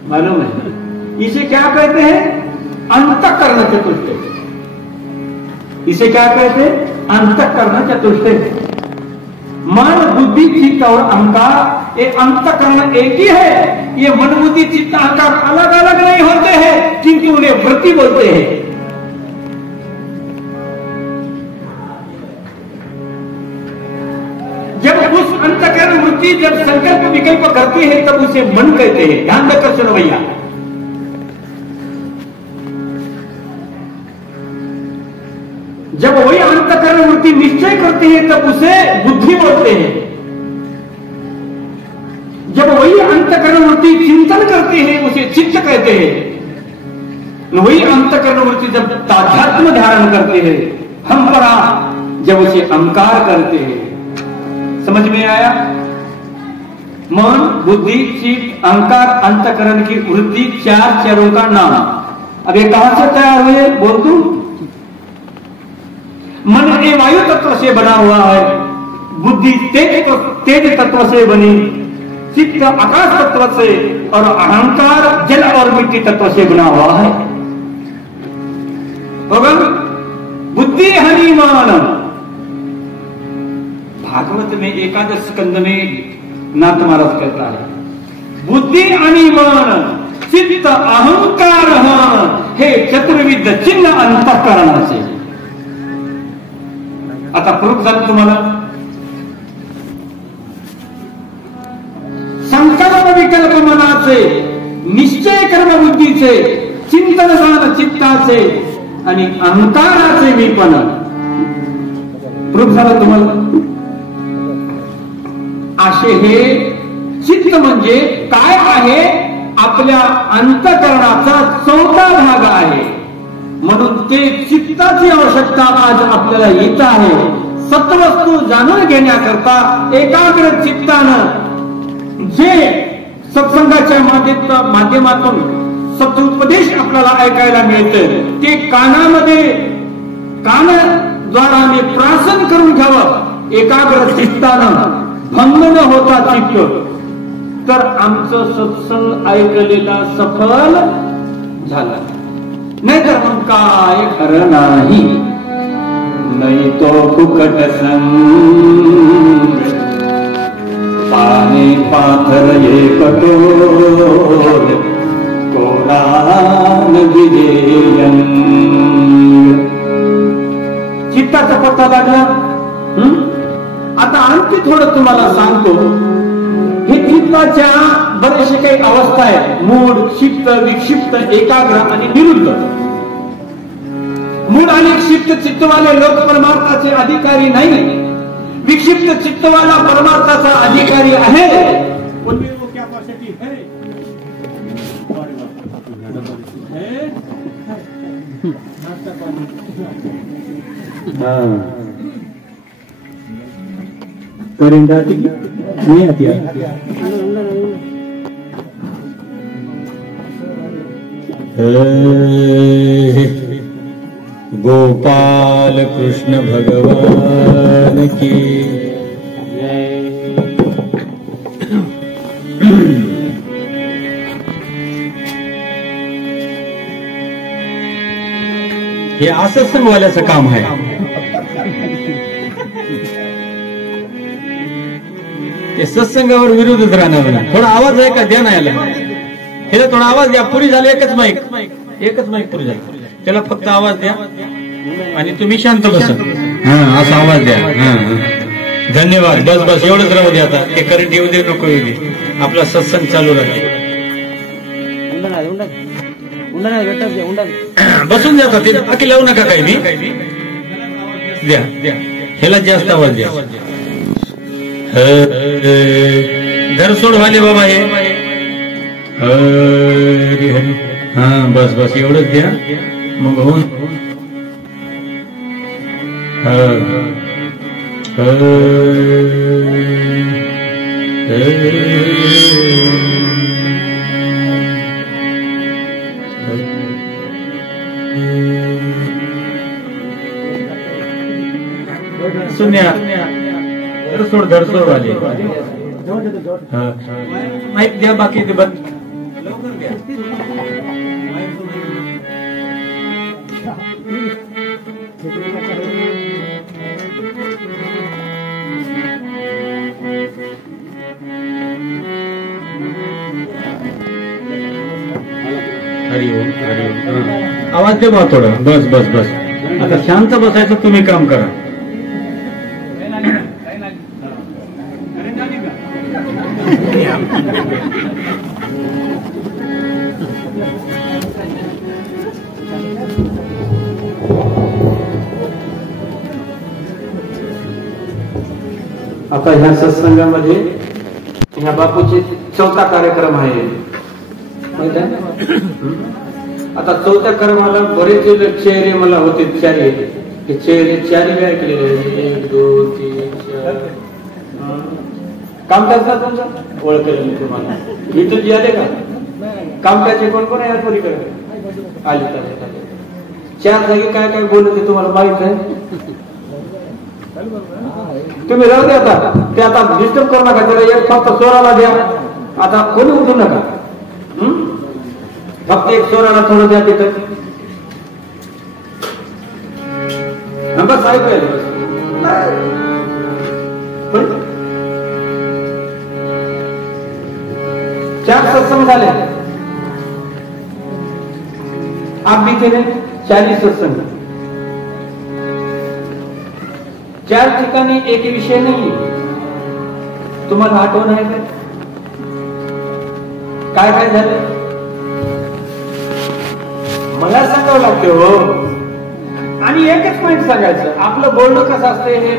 मालूम है. इसे क्या कहते हैं, अंतःकरण चतुष्टय. इसे क्या कहते हैं, अंतःकरण चतुष्टय. मन, बुद्धि, चित्त और अहंकार, ये अंतःकरण एक ही है. ये मन, बुद्धि, चित्त, अहंकार अलग अलग नहीं होते हैं, किंतु उन्हें वृत्ति बोलते हैं. जब उस अंतःकरण वृत्ति जब संकल्प विकल्प करती है तब उसे मन कहते हैं. ध्यान देकर सुनो भैया. जब वही अंतःकरण वृत्ति निश्चय करती है तब उसे बुद्धि बोलते हैं. जब वही अंतःकरण वृत्ति चिंतन करती है उसे चित्त कहते हैं. वही अंतःकरण वृत्ति जब ताध्यात्म धारण करते हैं, हम परा, जब उसे अहंकार करते हैं. समझ में आया? मन, बुद्धि, चित्त, अहंकार, अंतःकरण की वृत्ति 4 चरों का नाम. अब ये कहां से तैयार हुए बोल दूं? मन ये वायु तत्व से बना हुआ है, बुद्धि तेज तत्व से बनी, चित्त आकाश तत्व से और अहंकार जल और मिट्टी तत्व से बना हुआ है. होगा बुद्धि हनिमान. भागवत में 11 स्कंद में नाथ महाराज कहता है, बुद्धि अनिमान चित्त अहंकार हे चतुर्विध चिन्ह अंतःकरणाचे. आता प्रूफ झालं तुम्हाला. संकल्प विकल्प मनाचे, निश्चय कर्म बुद्धीचे, चिंतन ज्ञान चित्ताचे आणि अहंकाराचे मीपण. प्रूफ झालं तुम्हाला. असे हे चित्त म्हणजे काय आहे, आपल्या अंतःकरणाचा 4था भाग आहे. म्हणून ते चित्ताची आवश्यकता आज आपल्याला येत आहे. सत्वस्तू जाणून घेण्याकरता एकाग्र चित्तानं जे सत्संगाच्या माध्यमातून सत्उपदेश आपल्याला ऐकायला मिळते ते कानामध्ये कानद्वाराने प्राशन करून घ्यावं एकाग्र चित्तानं. भंग न होता चित्त, तर आमचं सत्संग ऐकलेला सफल झाला. नाहीतर मग काय खरं नाही. नाही तो फुकट संग, पाने पाथर एक कटोर, कोरान विजयन. चित्ताचा पत्ता लागला. आता आणखी थोडं तुम्हाला सांगतो. हे चित्ताच्या बरेचसे काही अवस्था आहेत. मूढ, क्षिप्त, विक्षिप्त, एकाग्र आणि निरुद्ध. मूढ आणि क्षिप्त चित्तवाले लोक परमार्थाचे अधिकारी नाही. विक्षिप्त चित्तवाला परमार्थाचा अधिकारी आहे. उनमें वो क्या कैपेसिटी है? करंट आती नहीं आती है. गोपाल कृष्ण भगवान की हे असं संघवाल्याचं काम आहे. ते सत्संगावर विरोधच राहणार नाही. थोडा आवाज आहे का द्या ना याला, ह्याला थोडा आवाज द्या. पुरी झाली एकच माईक पुरी झाली, त्याला फक्त आवाज द्या आणि तुम्ही शांत बसा. हा असा आवाज द्या. धन्यवाद. बस एवढंच राहू दे. आता ते करंट येऊ दे नको येऊ दे, आपला सत्संग चालू राहते. बसून द्या ते बाकी लावू नका काही बी द्या. ह्याला जास्त आवाज द्या. घर सोड व्हाले बाबा हे. हरी हरी. हा बस एवढंच द्या मग होऊन. सुन्या धरसोड वाले माहिती द्या. बाकी ते बंद लवकर द्या. हरिओम हरिओम. आवाज दे बा थोडा. बस आता शांत बसायचं. तुम्ही काम करा. आता ह्या सत्संगामध्ये ह्या बापूचे 4था कार्यक्रम आहे. माहित आहे. आता 4थ्या कार्यक्रमाला बरेच चेहरे मला होते. चेहरे चारी ऐकलेले. 1 2 3 4. काम करता तुमचं ओळखेल मी तुम्हाला. ही तुझी आले का कामकाचे कोण आहे पलीकडे आले. 4 जागी काय काय बोलत ते तुम्हाला माहित आहे. तुम्ही राहू द्या. आता ते आता डिस्टर्ब करू नका. त्याला एक फक्त स्वराला द्या. आता कोणी उठू नका. फक्त एक स्वराला थोडं द्या तिथं. बस ऐकूया. बस 4 सत्संग झाले. आप भी थे 40 सत्संग. 4 ठिकाणी एक विषय नाही. तुम्हाला आठवण आहे काय काय झालं. मला सांगावं लागतं हो. आणि एकच पॉईंट सांगायचं. आपलं बोलणं कसं असतं हे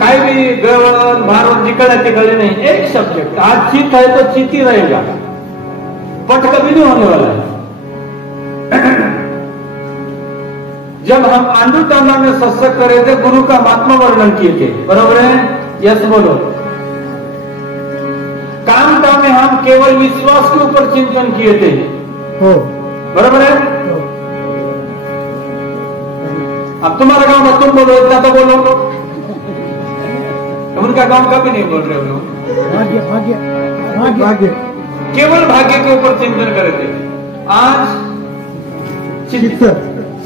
काय बी गळवण भारवण जिकडे तिकडे नाही. एक सब्जेक्ट आज चित है तो चित ही रहेगा. पट कभी नहीं होने वाला है. जब हम आंदोलना में सत्संग करे थे गुरु का महात्मा वर्णन किए थे. बरोबर है. यस बोलो. काम में हम केवल विश्वास के ऊपर चिंतन किए थे. हो बरोबर है. अब तुम्हारा गांव में तुम बोलो इतना तो बोलो. उनका गांव कभी नहीं बोल रहे हो. भाग्य केवल भाग्य के ऊपर चिंतन करे थे. आज चित्त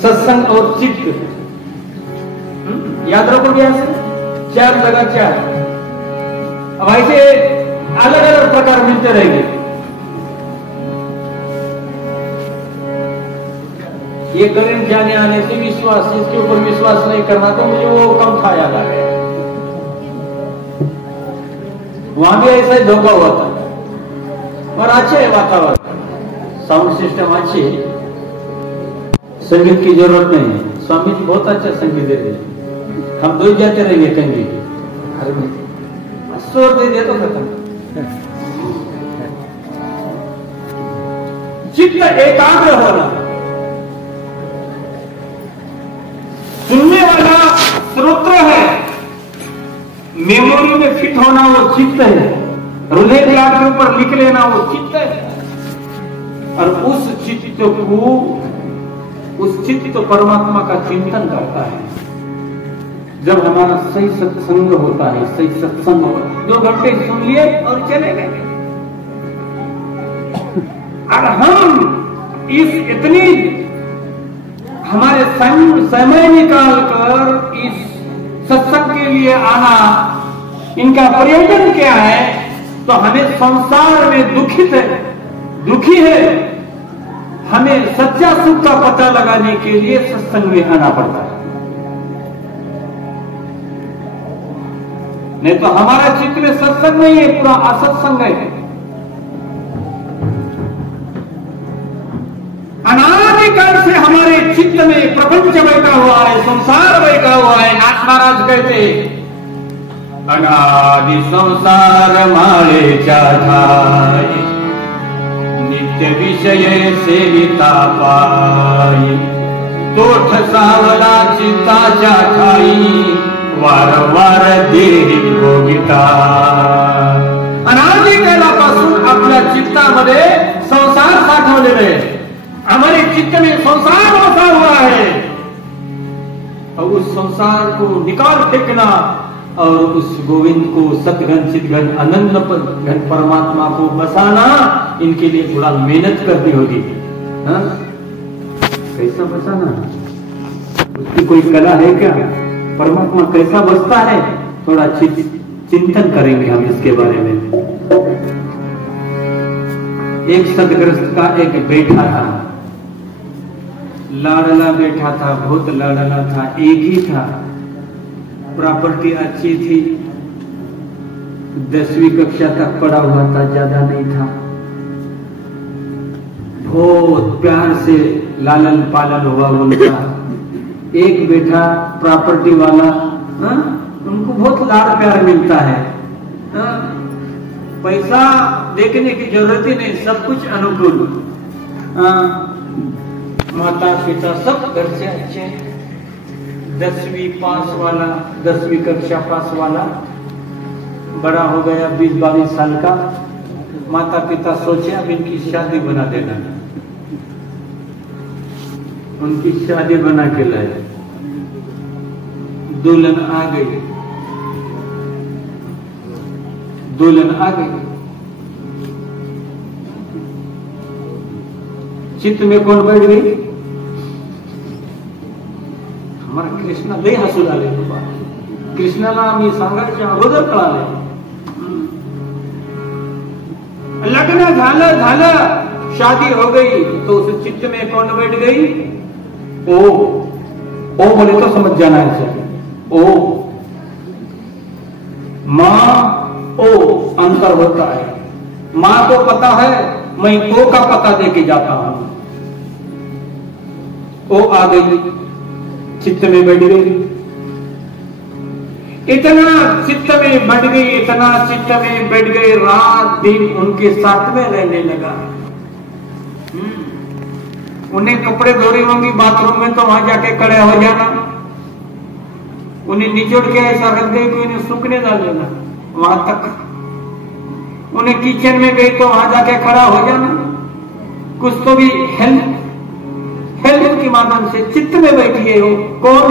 सत्संग और चित्त याद रखो. क्या 4 जगह 4. अब ऐसे अलग अलग प्रकार मिलते रहेंगे. ये करंट जाने आने से विश्वास, इसके ऊपर विश्वास नहीं करना तो मुझे वो कम था याद आ गया. वहां भी ऐसा ही धोखा हुआ था. और अच्छे है वातावरण. साउंड सिस्टम अच्छी है. संगीत की जरूरत नहीं है. स्वामी जी बहुत अच्छा संगीत दे रहे. हम 2 जाते रहेंगे कहीं. अरे स्वर दे दिया तो खत्म. चित्त एकाग्र होना. सुनने वाला श्रोत्र है. मेमोरी में फिट होना वो चित्त है. हृदय ग्लास के ऊपर लिख लेना वो चित्त है. और उस चित्त तो परमात्मा का चिंतन करता है. जब हमारा सही सत्संग होता है. सही सत्संग होता है. 2 घंटे सुन लिए और चले गए. और हम इस इतनी हमारे समय निकाल कर इस सत्संग के लिए आना, इनका प्रयोजन क्या है? तो हमें संसार में दुखी है, हमें सच्चा सुख का पता लगाने के लिए सत्संग में आना पड़ता है। नहीं तो हमारा चित्त में सत्संग नहीं है, पूरा असत्संग है। अनादिकाल से हमारे चित्त में प्रपंच बैठा हुआ है, संसार बैठा हुआ है। नाथ महाराज कहते अनादि संसार माळेच्या ठाई, नित्य विषय सेविता पायी, तोठ सावला चित्ताच्या ठाई, वारंवार देही भोगिता। अनादिकालापासून आपल्या चित्तामध्ये संसार साठवलेले, हमारे चित्त में संसार बसा हुआ है, और उस संसार को निकाल फेंकना और उस गोविंद को सतघन चितघन अनंत घन परमात्मा को बसाना, इनके लिए थोड़ा मेहनत करनी होगी। कैसा बसाना, उसकी कोई कला है क्या? परमात्मा कैसा बसता है, थोड़ा चिंतन करेंगे हम इसके बारे में। एक सदग्रस्त का एक बेटा था, लाडला बेटा था, बहुत लाडला था, एक ही था, प्रॉपर्टी अच्छी थी, 10वीं कक्षा तक पढ़ा हुआ था, ज्यादा नहीं था। बहुत प्यार से लालन पालन हुआ उनका। एक बेटा प्रॉपर्टी वाला, उनको बहुत लाड़ प्यार मिलता है, पैसा देखने की जरूरत ही नहीं, सब कुछ अनुकूल, माता पिता सब घर से अच्छे। 10वीं पास वाला, 10वीं कक्षा पास वाला बड़ा हो गया, 20-22 साल का। माता पिता सोचे अब इनकी शादी बना देना, उनकी शादी बना के लाए। दुल्हन आ गई, दुल्हन आ गई, चित्त में कोण बैठ गई? हमारा कृष्णा लय हसू लागले बाबा। कृष्णाला आम्ही सांगायच्या अगोदर कळाले। लग्न झालं, शादी हो गई, तो उस चित्त में कौन बैठ गई? ओ बोले तो समझ जाना है, ओ मां ओ अंतर होता है। मां को पता है, मैं ओ का पता देके जाता हूं। ओ आ गई, चित्त में बैठ गई, इतना चित्त में बैठ गई, इतना चित्त में बैठ गई, रात दिन उनके साथ में रहने लगा। उन्हें कपड़े धोने होंगी बाथरूम में, तो वहां जाके खड़े हो जाना, उन्हें निचोड़ के ऐसा रख गई तो इन्हें सूखने डाल देना वहां तक। उन्हें किचन में गई तो वहां जाके खड़ा हो जाना। कुछ तो भी हेल्थ के माध्यम से चित्त में बैठी है। कौन?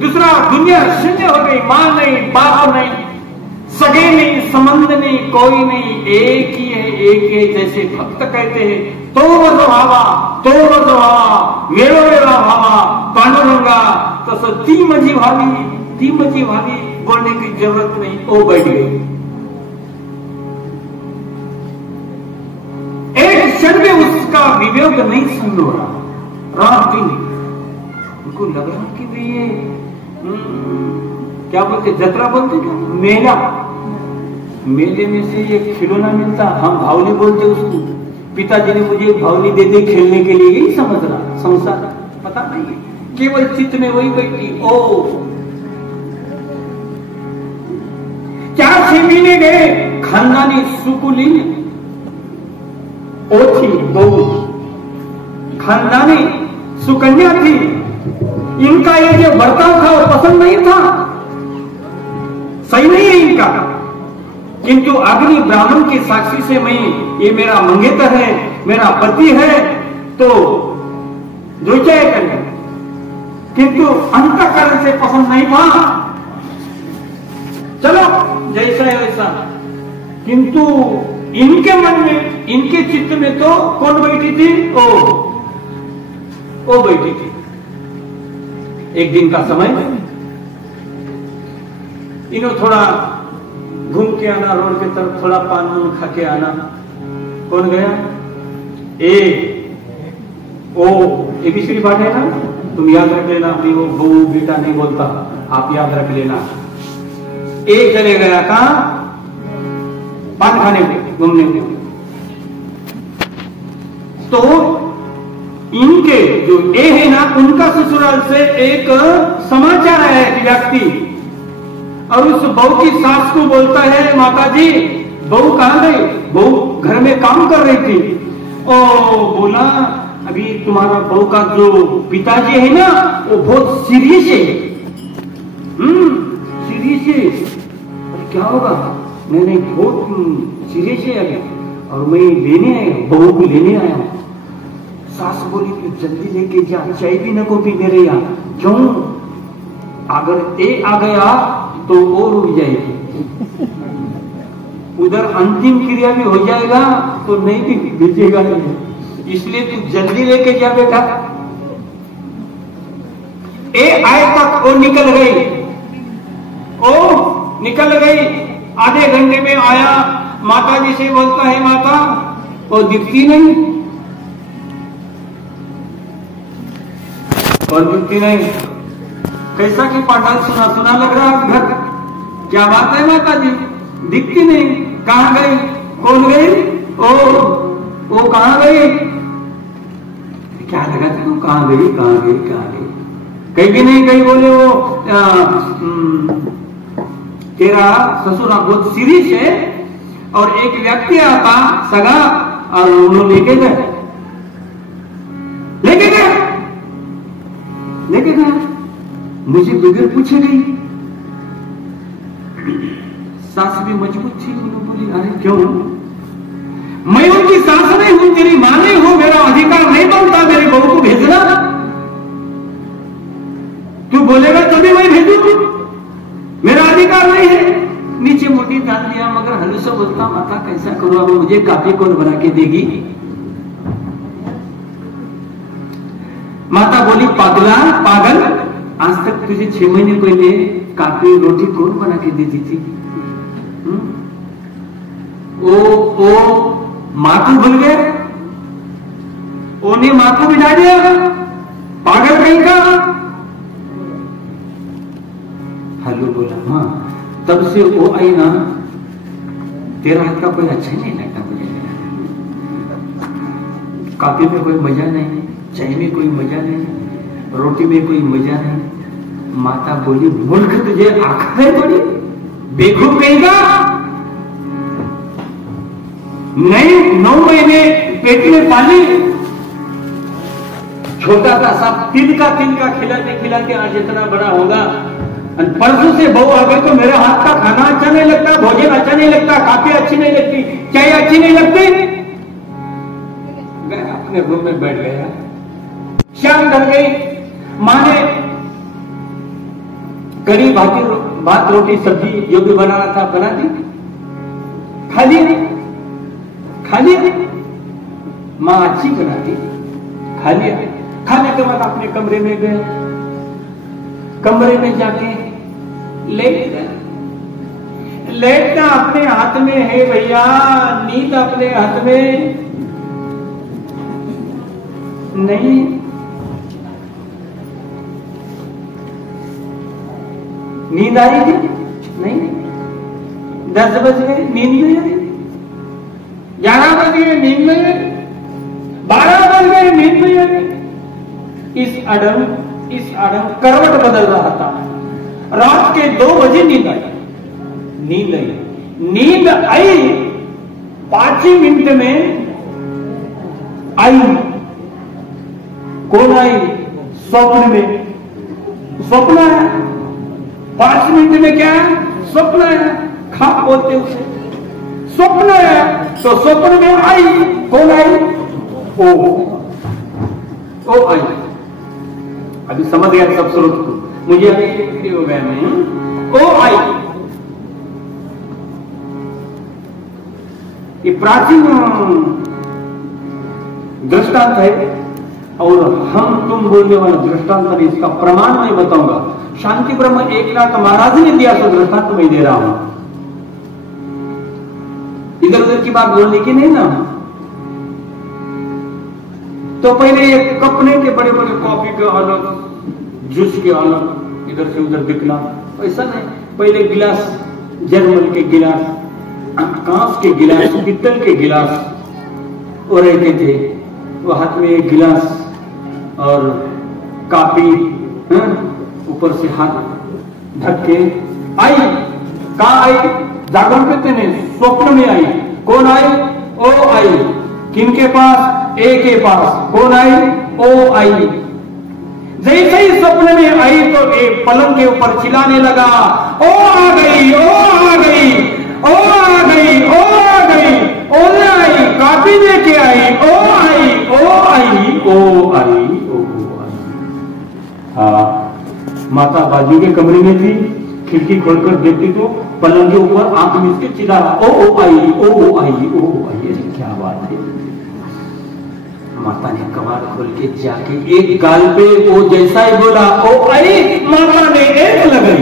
दूसरा दुनिया शून्य हो गई, मां नहीं, बाप नहीं, सगे नहीं, संबंध नहीं, कोई नहीं, एक ही है, एक है। जैसे भक्त कहते हैं, तो व्हावा वेळोवेळा व्हावा पांडुरंगा, तसं ती माझी भावी बोलने की जरूरत नहीं, वो बैठ गई। एक क्षण में उसका विवेक नहीं समझ रहा, रात दिन उनको लग रहा कि भाई ये क्या बोलते, जतरा बोलते क्या, मेले में से ये खिलौना मिलता, हम भावनी बोलते उसको। पिताजी ने मुझे भावनी दे दी खेलने के लिए, यही समझ रहा संसार, पता नहीं, केवल चित्त में वही बैठी। ओ 4-6 महीने गए, खानदानी सुकुली ओ थी, बहू खानदानी सुकन्या थी। इनका ये जो बर्ताव था वो पसंद नहीं था, सही नहीं है इनका, किंतु अग्नि ब्राह्मण की साक्षी से मैं, ये मेरा मंगेतर है, मेरा पति है, तो जो चाहे करें, किंतु अंतःकरण से पसंद नहीं था। चलो जैसा है वैसा, किंतु इनके मन में, इनके चित्त में तो कौन बैठी थी? ओ बैठी थी। एक दिन का समय, इन्हों थोड़ा घूम के आना, रोड के तरफ थोड़ा पान मून खा के आना। कौन गया? ABCD पाठ है ना, तुम याद रख लेना। अपनी वो बहू बेटा नहीं बोलता, आप याद रख लेना। एक चले गया कहां? पान खाने पे, घूमने के। तो इनके जो ए है ना, उनका ससुराल से एक समाचार आया है कि व्यक्ति, और उस बहू की सास को बोलता है, माता जी बहू कहां गई? बहू घर में काम कर रही थी। बोला अभी तुम्हारा बहू का जो पिताजी है ना, वो बहुत सीरियस है। सीरियस है? क्या होगा? मैंने बहुत सीरियस है अभी, और मैं लेने आया, बहू को लेने आया हूं। सास बोली कि जल्दी लेके जा, चाय भी न को पी दे रही। क्यों? अगर ए आ गया तो वो रुक जाएगी, उधर अंतिम क्रिया भी हो जाएगा तो नहीं भी भेजेगा नहीं, इसलिए तू जल्दी लेके जा बेटा। ए आए तक वो निकल गई, निकल गई। आधे घंटे में आया, माता जी से बोलता है, माता वो दिखती नहीं, और दिखती नहीं। कैसा कि पाठन सुना सुना लग रहा है घर। क्या बात है माता जी? दिखती नहीं, कहां गई? कौन गई? ओ कहां गई? क्या लगा था? कहां गई? कहां गई? कहां गई? कहीं भी नहीं गई। बोले वो तेरा ससुर बहुत सीरियस है, और एक व्यक्ति आता सगा, और उन्होंने लेके गए, मुझे बगैर पूछे गई। सास भी मजबूत थी, उन्होंने बोली अरे क्यों? मैं उनकी सास नहीं हूं, तेरी मां नहीं हूं, मेरा अधिकार नहीं बनता मेरी बहू को भेजना। तू बोलेगा तभी मैं भेजू, मेरा अधिकार नहीं है। नीचे मोटी डाल दिया, मगर हलूसा बोलता, माता कैसा करूं, अब मुझे काफी कौन बना के देगी? माता बोली पागला, पागल, आज तक तुझे 6 महीने पहले काफी रोटी कौन बना के देती थी? माँ को भूल गए, ओने माँ को बिठा दिया, पागल कहीं का। हल्लू बोला, हाँ तब से वो आई ना, तेरा हाथ का कोई अच्छा नहीं लगता मुझे। काफी में कोई मजा नहीं, चाय में कोई मजा नहीं, रोटी में कोई मजा नहीं। माता बोली, मूर्ख तुझे आंख है बड़ी, बेवकूफ कहेगा। नहीं 9 महीने पेट में पाली, छोटा सा सब तिल का खिलाते खिलाते आज इतना बड़ा होगा। परसों से बहू आ गई तो मेरे हाथ का खाना अच्छा नहीं लगता, भोजन अच्छा नहीं लगता, काफी अच्छी नहीं लगती, चाय अच्छी नहीं लगती। गया अपने रूम में बैठ गया। शाम ढल गई, मां ने कड़ी भात रोटी सब्जी जो भी बनाना था बना दी, खा लिया। मां अच्छी बना दी, खा लिया। खाने के बाद अपने कमरे में गए, कमरे में जाके लेट गए। लेटना अपने हाथ में है भैया, नींद अपने हाथ में नहीं। नींद आ रही थी? नहीं। 10 बज गए, नींद नहीं आई। 11 बज गए, नींद नहीं आई। 12 बज गए, नींद नहीं आई। इस अडम करवट बदल रहा था। रात के 2 बजे नींद आई। नींद आई 5 ही मिनट में आई। कौन आई? स्वप्न में। स्वप्न है 5 मिनट में, क्या है? स्वप्न है। खाप बोलते उसे, स्वप्न है। तो स्वप्न में आई, कौन आई? ओ आई। अभी समझ गया सब स्रोत को, मुझे अभी हो गया मैं। ओ आई। ये प्राचीन दृष्टांत है और हम तुम बोलने वाला दृष्टांत नहीं, इसका प्रमाण मैं बताऊंगा। शांति ब्रह्म एकनाथ महाराज ने दिया तो दृष्टांत मैं दे रहा हूं, इधर उधर की बात बोलने की नहीं ना। तो पहले ये कप नहीं थे बड़े बड़े, कॉफी के अलग, जूस के अलग, इधर से उधर बिकना, ऐसा नहीं। पहले गिलास, जर्मन के गिलास, कांच के गिलास, पित्तल के गिलास और रहते थे, वो हाथ में एक गिलास और कापी, ऊपर से हाथ ढक के आई। कहा आई? जागरण पे नहीं, स्वप्न में आई। कौन आई? ओ आई। किनके पास? ए के पास। कौन आई? ओ आई। जैसे ही स्वप्न में आई तो एक पलंग के ऊपर चिल्लाने लगा, ओ आ गई, ओ आ गई, ओ आ गई, ओ आ गई, ओ आई, कापी लेके आई, ओ आई, ओ आई, ओ आई, ओ आई। हाँ, माता बाजू के कमरे में थी, खिड़की खोलकर देखती तो पलंग के ऊपर आंख में इसके चिल्ला रहा, ओ आई, ओ आई, ओ आई। अरे क्या बात है। माता ने कबाड़ खोल के जाके एक गाल पे वो जैसा ही बोला ओ आई, माता ने एक लगाई,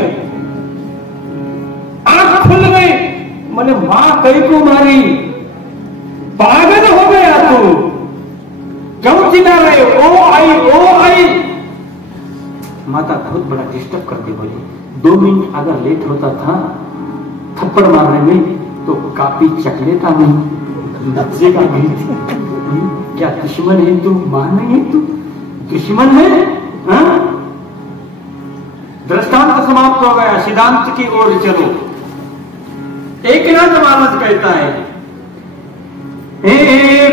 आंख खुल गई। मैंने मां कई को मारी, पागल हो गया तू, क्यों चिल्ला रहे? ओ आई, ओ आई। माता बहुत बड़ा डिस्टर्ब करके बोली, 2 मिनट अगर लेट होता था थप्पड़ मारने में तो काफी चक लेता नहीं, बच्चे का नहीं थी। क्या दुश्मन है तू? मां नहीं है तू, दुश्मन है? दृष्टांत समाप्त हो गया, सिद्धांत की ओर चलो। एकनाथ महाराज कहता है, हे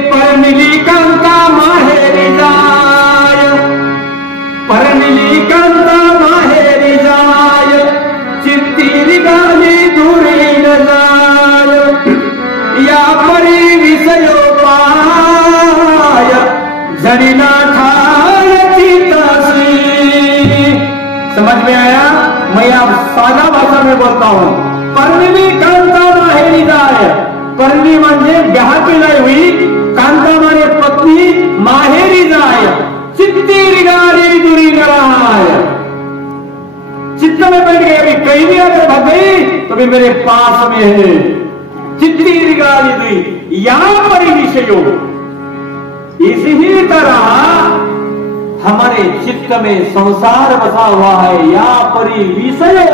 परमिली कांता माहेरी जाय, परमिली कांता माहेरी जाय, चित्ती गाली दूरी न जाय, या परी विषयो पाय, जड़ीना ठाय चितासी। समझ में आया? मैं आप सादा भाषा में बोलता हूं। परमिली कांता माहेरी जाय, परणी म्हणजे ब्याह केली हुई, कांता माने पत्नी, माहेरी जाय, चित्ती रिगारी दूरी कराय। चित्त में बैठ गई, अभी कहीं भी अगर भग गई तो भी मेरे पास में है। चित्ती रिगारी दूरी, यहां पर विषयो। इसी तरह हमारे चित्त में संसार बसा हुआ है, या परी विषयो,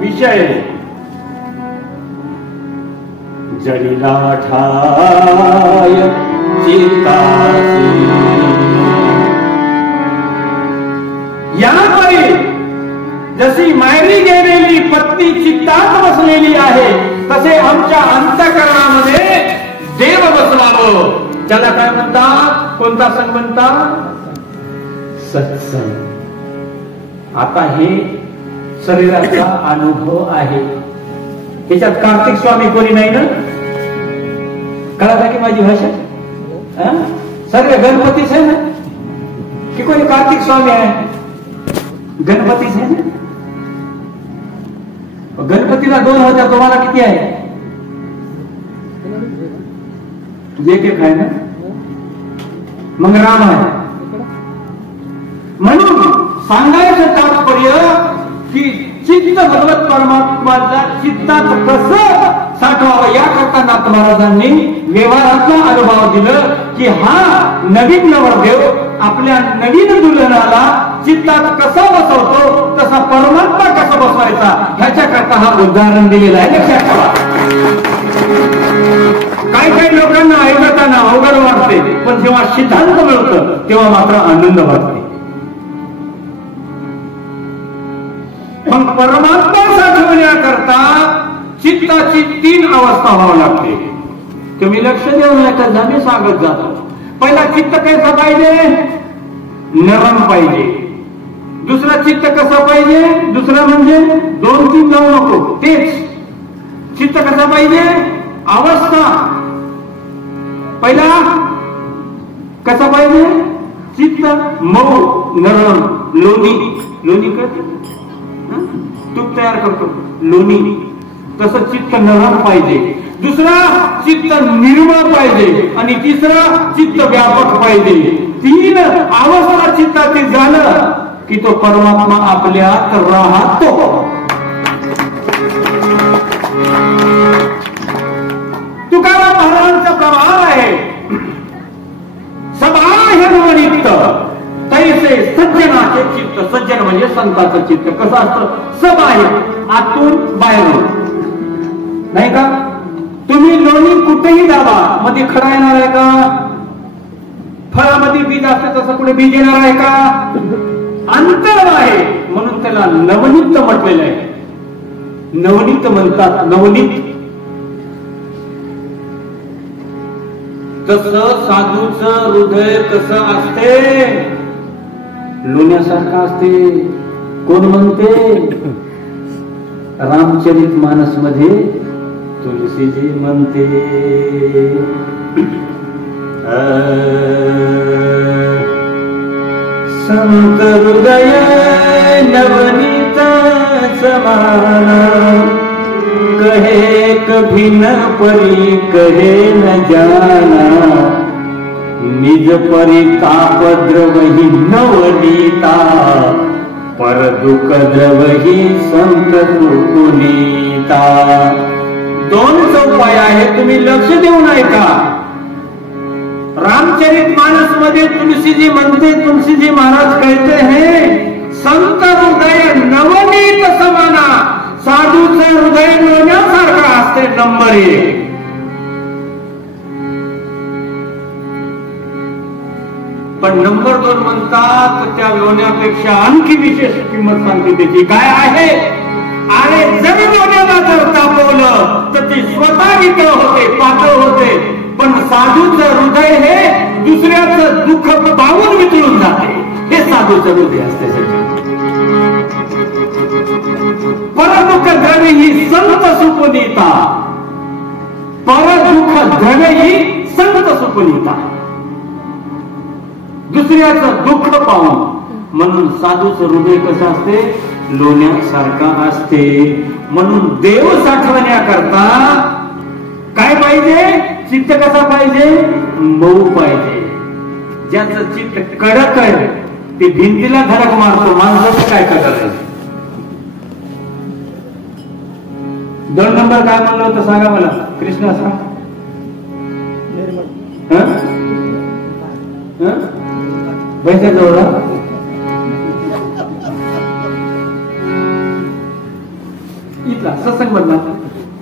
विषय जड़ीला ठाय चित्तासी। यहां पर जशी मायरी गेलेली पत्नी चित्तात बसलेली आहे, तसे आमच्या अंतःकरणामध्ये देव बसवावं। त्याला काय म्हणतात? कोणता संग म्हणतात? सत्संग। आता हे शरीराचा अनुभव आहे, त्याच्यात कार्तिक स्वामी कोणी नाही ना? कळा की माझी भाषा? सर्व गणपतीच आहे ना? की कोणी कार्तिक स्वामी आहे? गणपतीच आहे ना? गणपतीला 2 होत्या, तुम्हाला किती आहे? एक आहे ना? मग राम आहे। म्हणून सांगायचं तात्पर्य की चित्त भगवत परमात्माच्या चित्तात कसं साठवावं याकरता नाथ महाराजांनी व्यवहारातला अनुभव दिलं की हा नवीन नवरदेव आपल्या नवीन दुल्हनाला चित्तात कसा बसवतो, तसा परमात्मा कसा बसवायचा ह्याच्याकरता हा उदाहरण दिलेला आहे। लक्षात ठेवा। काही लोकांना ऐकताना अवघड वाटते, पण जेव्हा सिद्धांत मिळतं तेव्हा मात्र आनंद वाटते। पण परमात्मा साठवण्याकरता चित्ताची 3 अवस्था व्हावी लागते। तुम्ही लक्ष देऊन ऐकत मी सांगत जातो। पहिला चित्त कैसा पाहिजे? नरम पाहिजे। दुसरा चित्त कसं पाहिजे? दुसरं म्हणजे 2-3 जाऊ नको, तेच चित्त कसं पाहिजे? अवस्था। पहिला कसा पाहिजे? चित्त मऊ, नरम, लोणी। लोणी करते, तूप तयार करतो, लोणी। तसं चित्त नरम पाहिजे। दुसरा चित्त निर्मळ पाहिजे आणि तिसरा चित्त व्यापक पाहिजे. 3 अवस्था चित्तातील झालं की तो परमात्मा आपल्यात राहतो. तुकाराम महाराजांचा प्रभाव आहे सबाह्यनित्य तैसे सज्जनाचे चित्त. सज्जन म्हणजे संतांचं चित्त कसं असतं? सबाह्य, आतून बाहेरून, नाही का? तुम्ही लोणी कुठेही दाबा, मध्ये खडा येणार आहे का? फळामध्ये बीज असतं तसं कुठे बीज येणार आहे का? अंतर आहे, म्हणून त्याला नवनीत म्हटलेलं आहे. नवनीत म्हणतात, नवनीत. तसं साधूचं हृदय कसं असते? लोण्यासारखं असते. कोण म्हणते? रामचरित मानस मध्ये तुलसीजी म्हणते, संत हृदय नवनीत समान, कहे कभी न परी कहे न जाना, निज परिताप द्रवही नवनीता, पर दुख द्रवही संत सुपुनीता. 2 उपाय आहे, तुम्ही लक्ष देऊन ऐका. रामचरित मानस मध्ये तुलसीजी म्हणते, तुलसीजी महाराज कहते हैं संत हृदय नवनीत समाना. साधूचं हृदय लोण्यासारखं असते. नंबर 1. पण नंबर 2 म्हणतात त्या लोण्यापेक्षा आणखी विशेष किंमत सांगते त्याची. काय आहे? अरे जर लोण्याला जर तापवलं तर ती स्वतः वितळ होते, पातळ होते. पण साधूचं हृदय हे दुसऱ्याचं दुःख पाहून वितळून जाते. हे साधूचं हृदय असते. परदुःख धन ही संत सुपुनीता. परदुःख धन ही संत सुपुनीता. दुसऱ्याचं दुःख पाहून. म्हणून साधूचं हृदय कसं असते? लोण्यासारखं असते. म्हणून देव साठवण्याकरता काय पाहिजे? चित्त कसा पाहिजे? मऊ पाहिजे. ज्याचं चित्त कडक आहे ते भिंतीला धडक मारतो. माणसाचं काय करायचं? 2 नंबर काय म्हणलं होतं सांगा मला, कृष्णा सांग. पैसा जवळ इथला सत्संग बनला.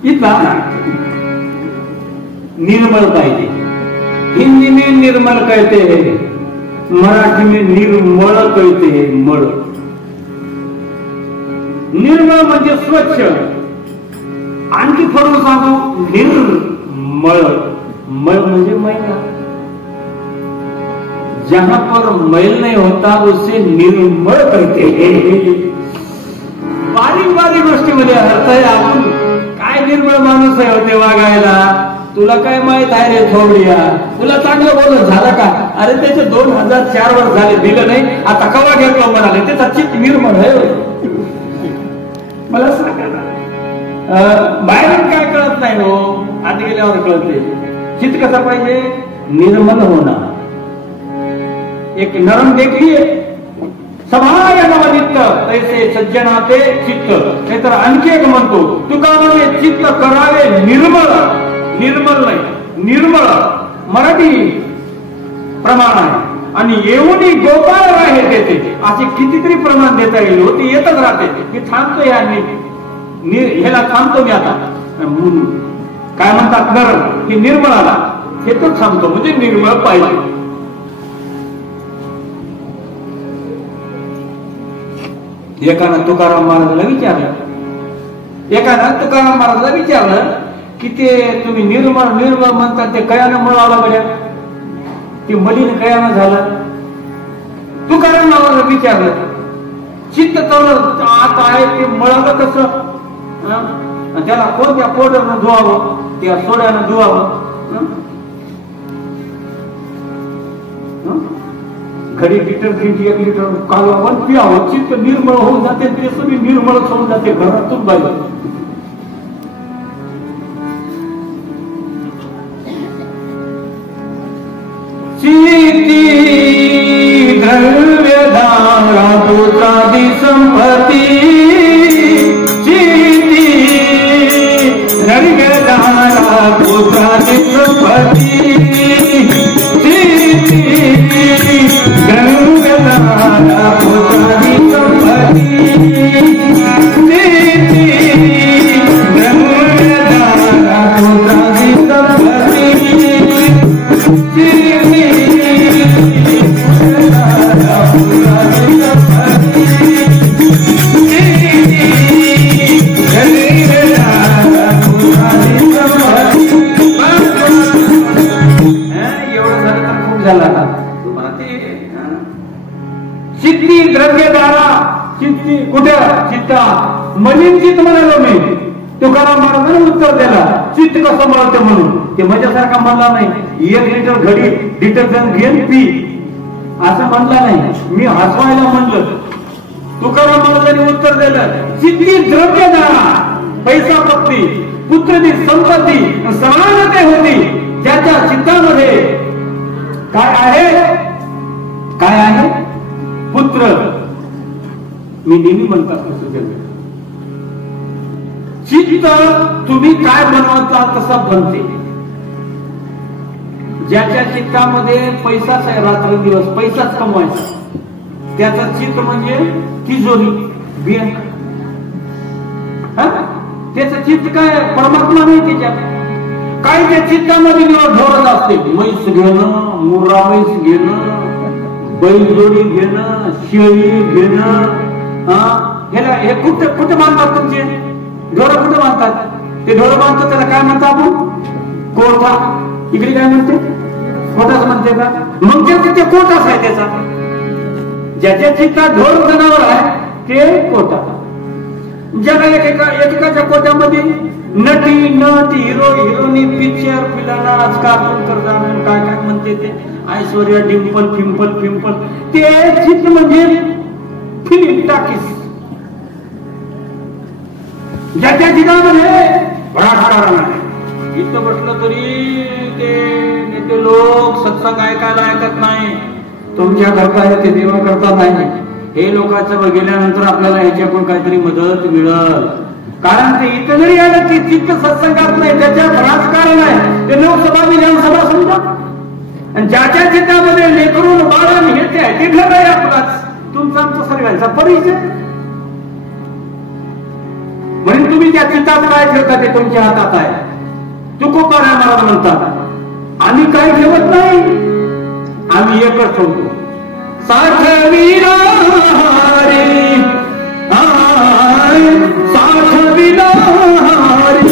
इथला निर्मल पाहिजे. हिंदी में निर्मल कहते हैं, मराठी में निर्मळ कहते हैं. मळ. निर्मळ म्हणजे स्वच्छ. आणखी फरून सांगू, निर्मळ. मळ म्हणजे मैला. जहां पर मैल नहीं होता उसे निर्मळ कहते हैं. बारीक बारीक गोष्टीमध्ये अर्थ आहे. आपण काय निर्मळ माणूस आहे होते वागायला. तुला काय माहित आहे रे थोबडिया? तुला चांगलं बोलत झालं का? अरे त्याचे 2004 वर्ष झाले, दिलं नाही. आता कवा घेतलं म्हणाले. त्याचा चित्त निर्मळ आहे. मला सांगा ना, बाहेरून काय कळत नाही हो, आत गेल्यावर कळते. चित्त कसा पाहिजे? निर्मल होणार. एक नरम देखीये सभाय नवनित्य तैसे सज्जनाते चित्त. नाहीतर आणखी एक म्हणतो तुका म्हणे चित्त करावे निर्मळ. निर्मल नाही, निर्मळ मराठी प्रमाण आहे. आणि येऊनी गोपाळ राहे देते. असे कितीतरी प्रमाण देता येईल हो, ते येतच राहते. मी थांबतो ह्याला थांबतो मी आता. काय म्हणतात नरम, की निर्मळाला हे तो थांबतो. म्हणजे निर्मळ पाहिजे. एकानं तुकाराम महाराजाला विचारलं, की ते तुम्ही निर्मळ निर्मळ म्हणतात, ते कयानं मळाला बऱ्या, ते मलिन कयानं झालं. तुकाराम महाराजाला विचारलं, चित्त तर आत आहे ते मळालं कसं? त्याला कोणत्या पावडरनं धुवावं? त्या सोड्यानं धुवावं? घडी लिटर 1 लिटर कालवावर पियावं. चित्त निर्मळ होऊन जाते. ते सगळी निर्मळच होऊन जाते घरातून बाहेर. तुकाराम महाराजांनी उत्तर दिला, चित्त कसं मळते म्हणून. ते माझ्यासारखा म्हणला नाही 1 लिटर घडी डिटर्जंट घेऊन पी असं म्हणला नाही, मी हसवायला म्हणलं. तुकाराम महाराजांनी उत्तर दिलं, चित्ती द्रव्य दाना पैसा पत्ती पुत्रनी संपत्ती समानते होती, ज्याच्या चित्तामध्ये काय आहे, काय आहे, पुत्र. मी नेहमी म्हणतात तसं चित्त तुम्ही काय बनवता तसं बनते. ज्याच्या चित्तामध्ये पैसाच आहे, रात्रंदिवस पैसाच कमवायचा, त्याचं चित्त म्हणजे तिजोरी बँक. त्याचं चित्त काय, परमात्मा नाही त्याच्यात. काय त्या चित्तामध्ये ढोरत असते, म्हैस घेणं, मुर्रा म्हैस घेणं, बैलजोडी घेणं, शेळी घेणं. हे कुठे बांधतात तुमचे ढोरं, कुठे बांधतात? ते ढोरं बांधतात त्याला काय म्हणतात आपण, कोठा. इकडे काय म्हणते, कोठाच म्हणते का? मग ते कोठाच आहे त्याचा. ज्याच्या चित्तात ढोर जनावर आहे ते कोटा. ज्याला एकेकाच्या कोट्यामध्ये नटी नट हिरो हिरोनी पिक्चर फिल्म आज कार्टून करतात, काय काय म्हणते ते ऐश्वर्या डिंपल फिंपल फिंपल, ते चित्त म्हणजे फिल्म टाकीस. ज्याच्या चित्रामध्ये भडाभडा नाही, इथं बसलं तरी ते नेते लोक सत्संग ऐकायला ऐकत नाही. तुमच्या करता ते देवा करता नाही. हे लोकांचं गेल्यानंतर आपल्याला ह्याच्याकडून काहीतरी मदत मिळेल. कारण ते इथं जरी आलं की चित्त सत्संगात नाही, त्याच्यात राजकारण आहे, ते लोकसभा विधानसभा समजा. आणि ज्याच्या चित्तामध्ये लेकरून बाळण हे ते घर आहे आपलाच, तुमचा आमचा सगळ्यांचा परिचय. म्हणून तुम्ही त्या चित्तात काय ठेवता ते तुमच्या हातात आहे. तुकोबाराय महाराज म्हणतात, आम्ही काय ठेवत नाही, आम्ही एकच ठेवतो, साठविला रे साठविला रे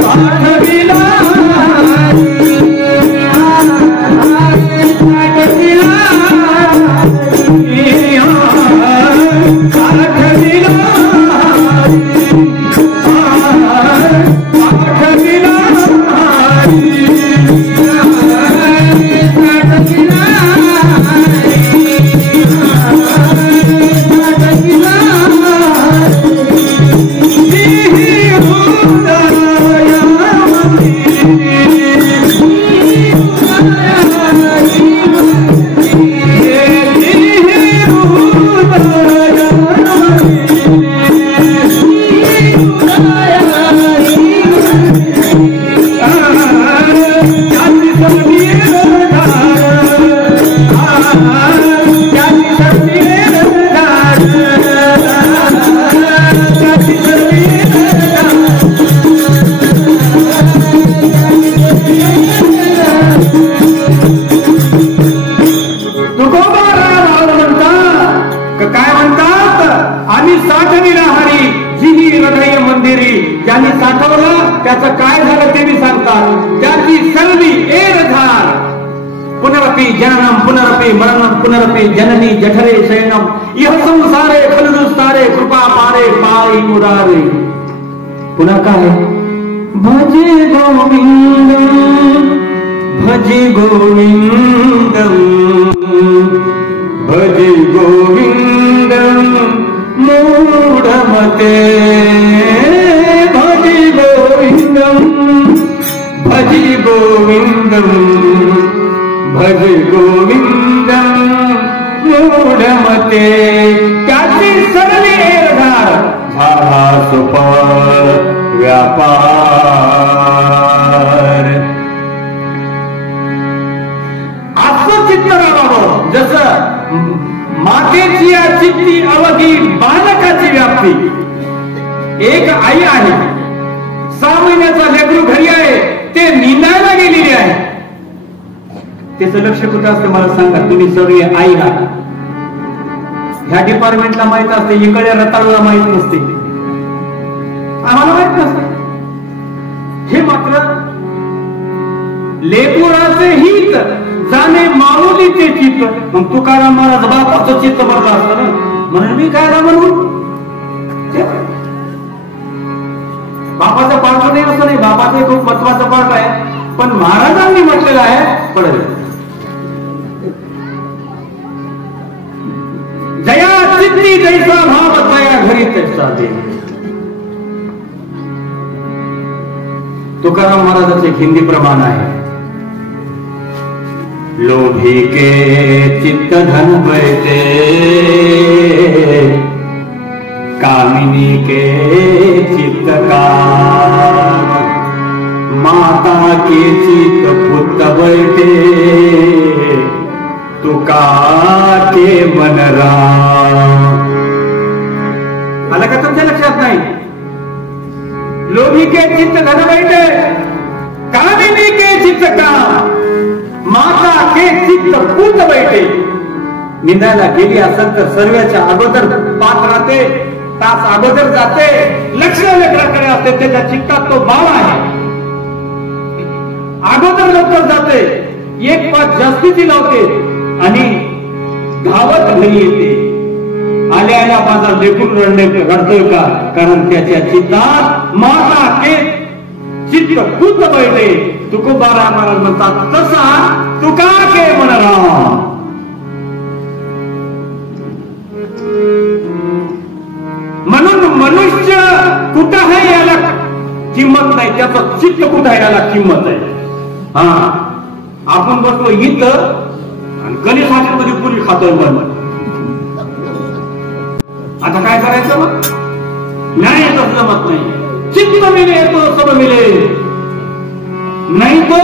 साठविला त्याचं काय झालं ते मी सांगतात. त्याची सर्वी एरधार पुनरपि जननम पुनरपि मरणम पुनरपि जननी जठरे शयनम इह संसारे खलुस्तारे कृपा पारे पाई मुरारे. पुन्हा काय, भजे गोविंदम भजे गोविंदम भजे गोविंदम मूढमते भजे गोविंदम भजे गोविंदम भजे गोविंदम मूढमते. त्याची सर्वे एरधार झाला सुफळ व्यापार. असं चित्त राहावं जसं मातेची चित्ती अवधी बालकाची व्याप्ती. एक आई आहे, 6 महिन्याचा लेकरू घरी आहे, ते निंदायला गेलेली आहे. त्याचं लक्ष कुठं असतं मला सांगा. तुम्ही सगळे आई आहात. ह्या डिपार्टमेंटला माहित असते, इकडे रताळूला माहित नसते, आम्हाला माहित नसते. हे मात्र लेकराचे हित जाणे माऊलीचे चित्त. मग तुकाराम महाराज बापाचं चित्त भरलं असतं ना, म्हणून मी काय म्हणू बाबाचं खूप महत्वाचं पाठ आहे, पण महाराजांनी म्हटलेलं आहे पडेल जया चित्ती जैसा भाव तया घरी तैसा दे. तुकाराम महाराजांचे एक हिंदी प्रमाण आहे, लोभी के चित्त धन बैठे कामिनी के चित्त का माता के चित्त पुत बैठे तुका के मन राम. आलं का तुमच्या लक्षात नाही? लोभी के चित्त धन बैठे कामिनी के चित्त का माता के चित्त पुत बैठे. निंदायला गेली असेल तर सर्वांच्या अगोदर पाच राहते, तास अगोदर जाते, लक्ष लेकराकडे असते, त्याच्या चित्तात तो बाळ आहे, अगोदर लवकर जाते, एक पाच जास्तीची लावते आणि धावत घरी येते. आल्या माझा लेकून रडतोय का? कारण त्याच्या चित्तात माता के चित्त पुत बैठे. तुकोबाराम महाराज म्हणतात तसा तुका के मन राम. म्हणून मनुष्य कुठं आहे याला किंमत नाही, त्याचं चित्त कुठं आहे याला किंमत आहे. हा, आपण बसलो इथं आणि गणेश हॉटेलमध्ये पुरी खातोय बरोबर. आता काय करायचं मग? नाही तसं जमत नाही. चित्त मिले तो सब मिले, नाही तो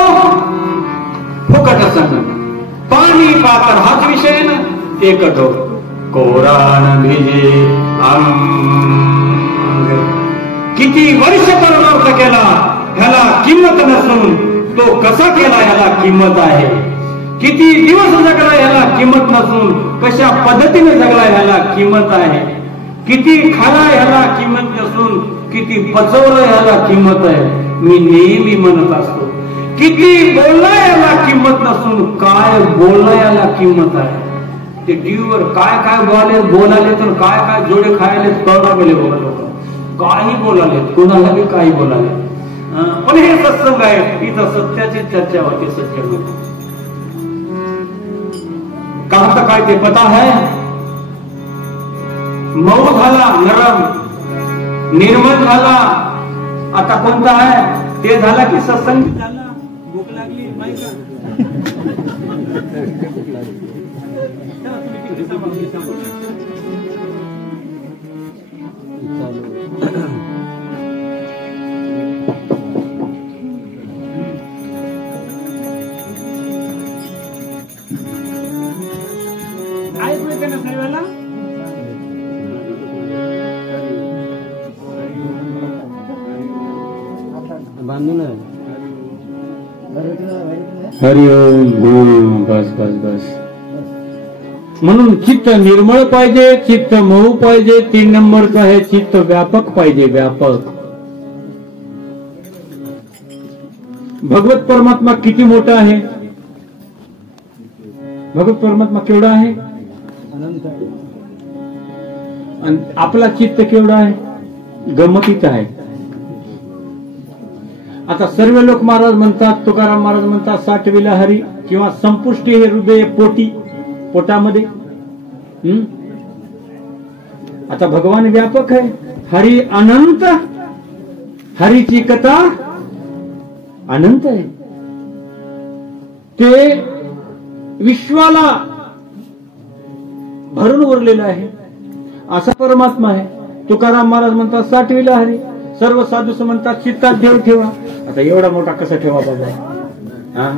फुकट असं पाणी पाकर हाच विषय ना. ते कठो कोरान भिजे अंग. किती वर्ष परमार्थ केला ह्याला किंमत नसून तो कसा केला ह्याला किंमत आहे. किती दिवस जगला ह्याला किंमत नसून कशा पद्धतीने जगला ह्याला किंमत आहे. किती खाला ह्याला किंमत नसून किती पचवलं ह्याला किंमत आहे. मी नेहमी म्हणत असतो, किती बोलला याला किंमत नसून काय बोलणं याला किंमत आहे. ते टीव्हीवर काय काय बोलाले तर काय काय जोडे खायले कळणं गेले बोलायला, काही बोलाले, कोणाला बी काही बोलाले. पण हे सत्संग आहे, इथं सत्याची चर्चा होती. सत्य कहा तर काय ते पता है. मऊ झाला नरम, निर्मल झाला, आता कोणता आहे ते झाला की सत्संग झाला. भूक लागली नाही का? हरिओम. बस बस बस. म्हणून चित्त निर्मळ पाहिजे, चित्त मऊ पाहिजे. 3 नंबरचं आहे चित्त व्यापक पाहिजे, व्यापक. भगवत परमात्मा किती मोठा आहे? भगवत परमात्मा केवढा आहे? आणि आपला चित्त केवढा आहे? गमतीचा आहे. आता सर्व लोक महाराज म्हणतात, तुकाराम महाराज म्हणतात, साठविला हरी किंवा संपुष्टी हे हृदय पोटी, पोटामध्ये. आता भगवान व्यापक आहे, हरी अनंत, हरीची कथा अनंत आहे. ते विश्वाला भरून उरलेलं आहे, असा परमात्मा आहे. तुकाराम महाराज म्हणतात साठविला हरी. सर्व साधू म्हणतात चित्तात देव ठेवा. आता एवढा मोठा कसा ठेवा बाबा? हा,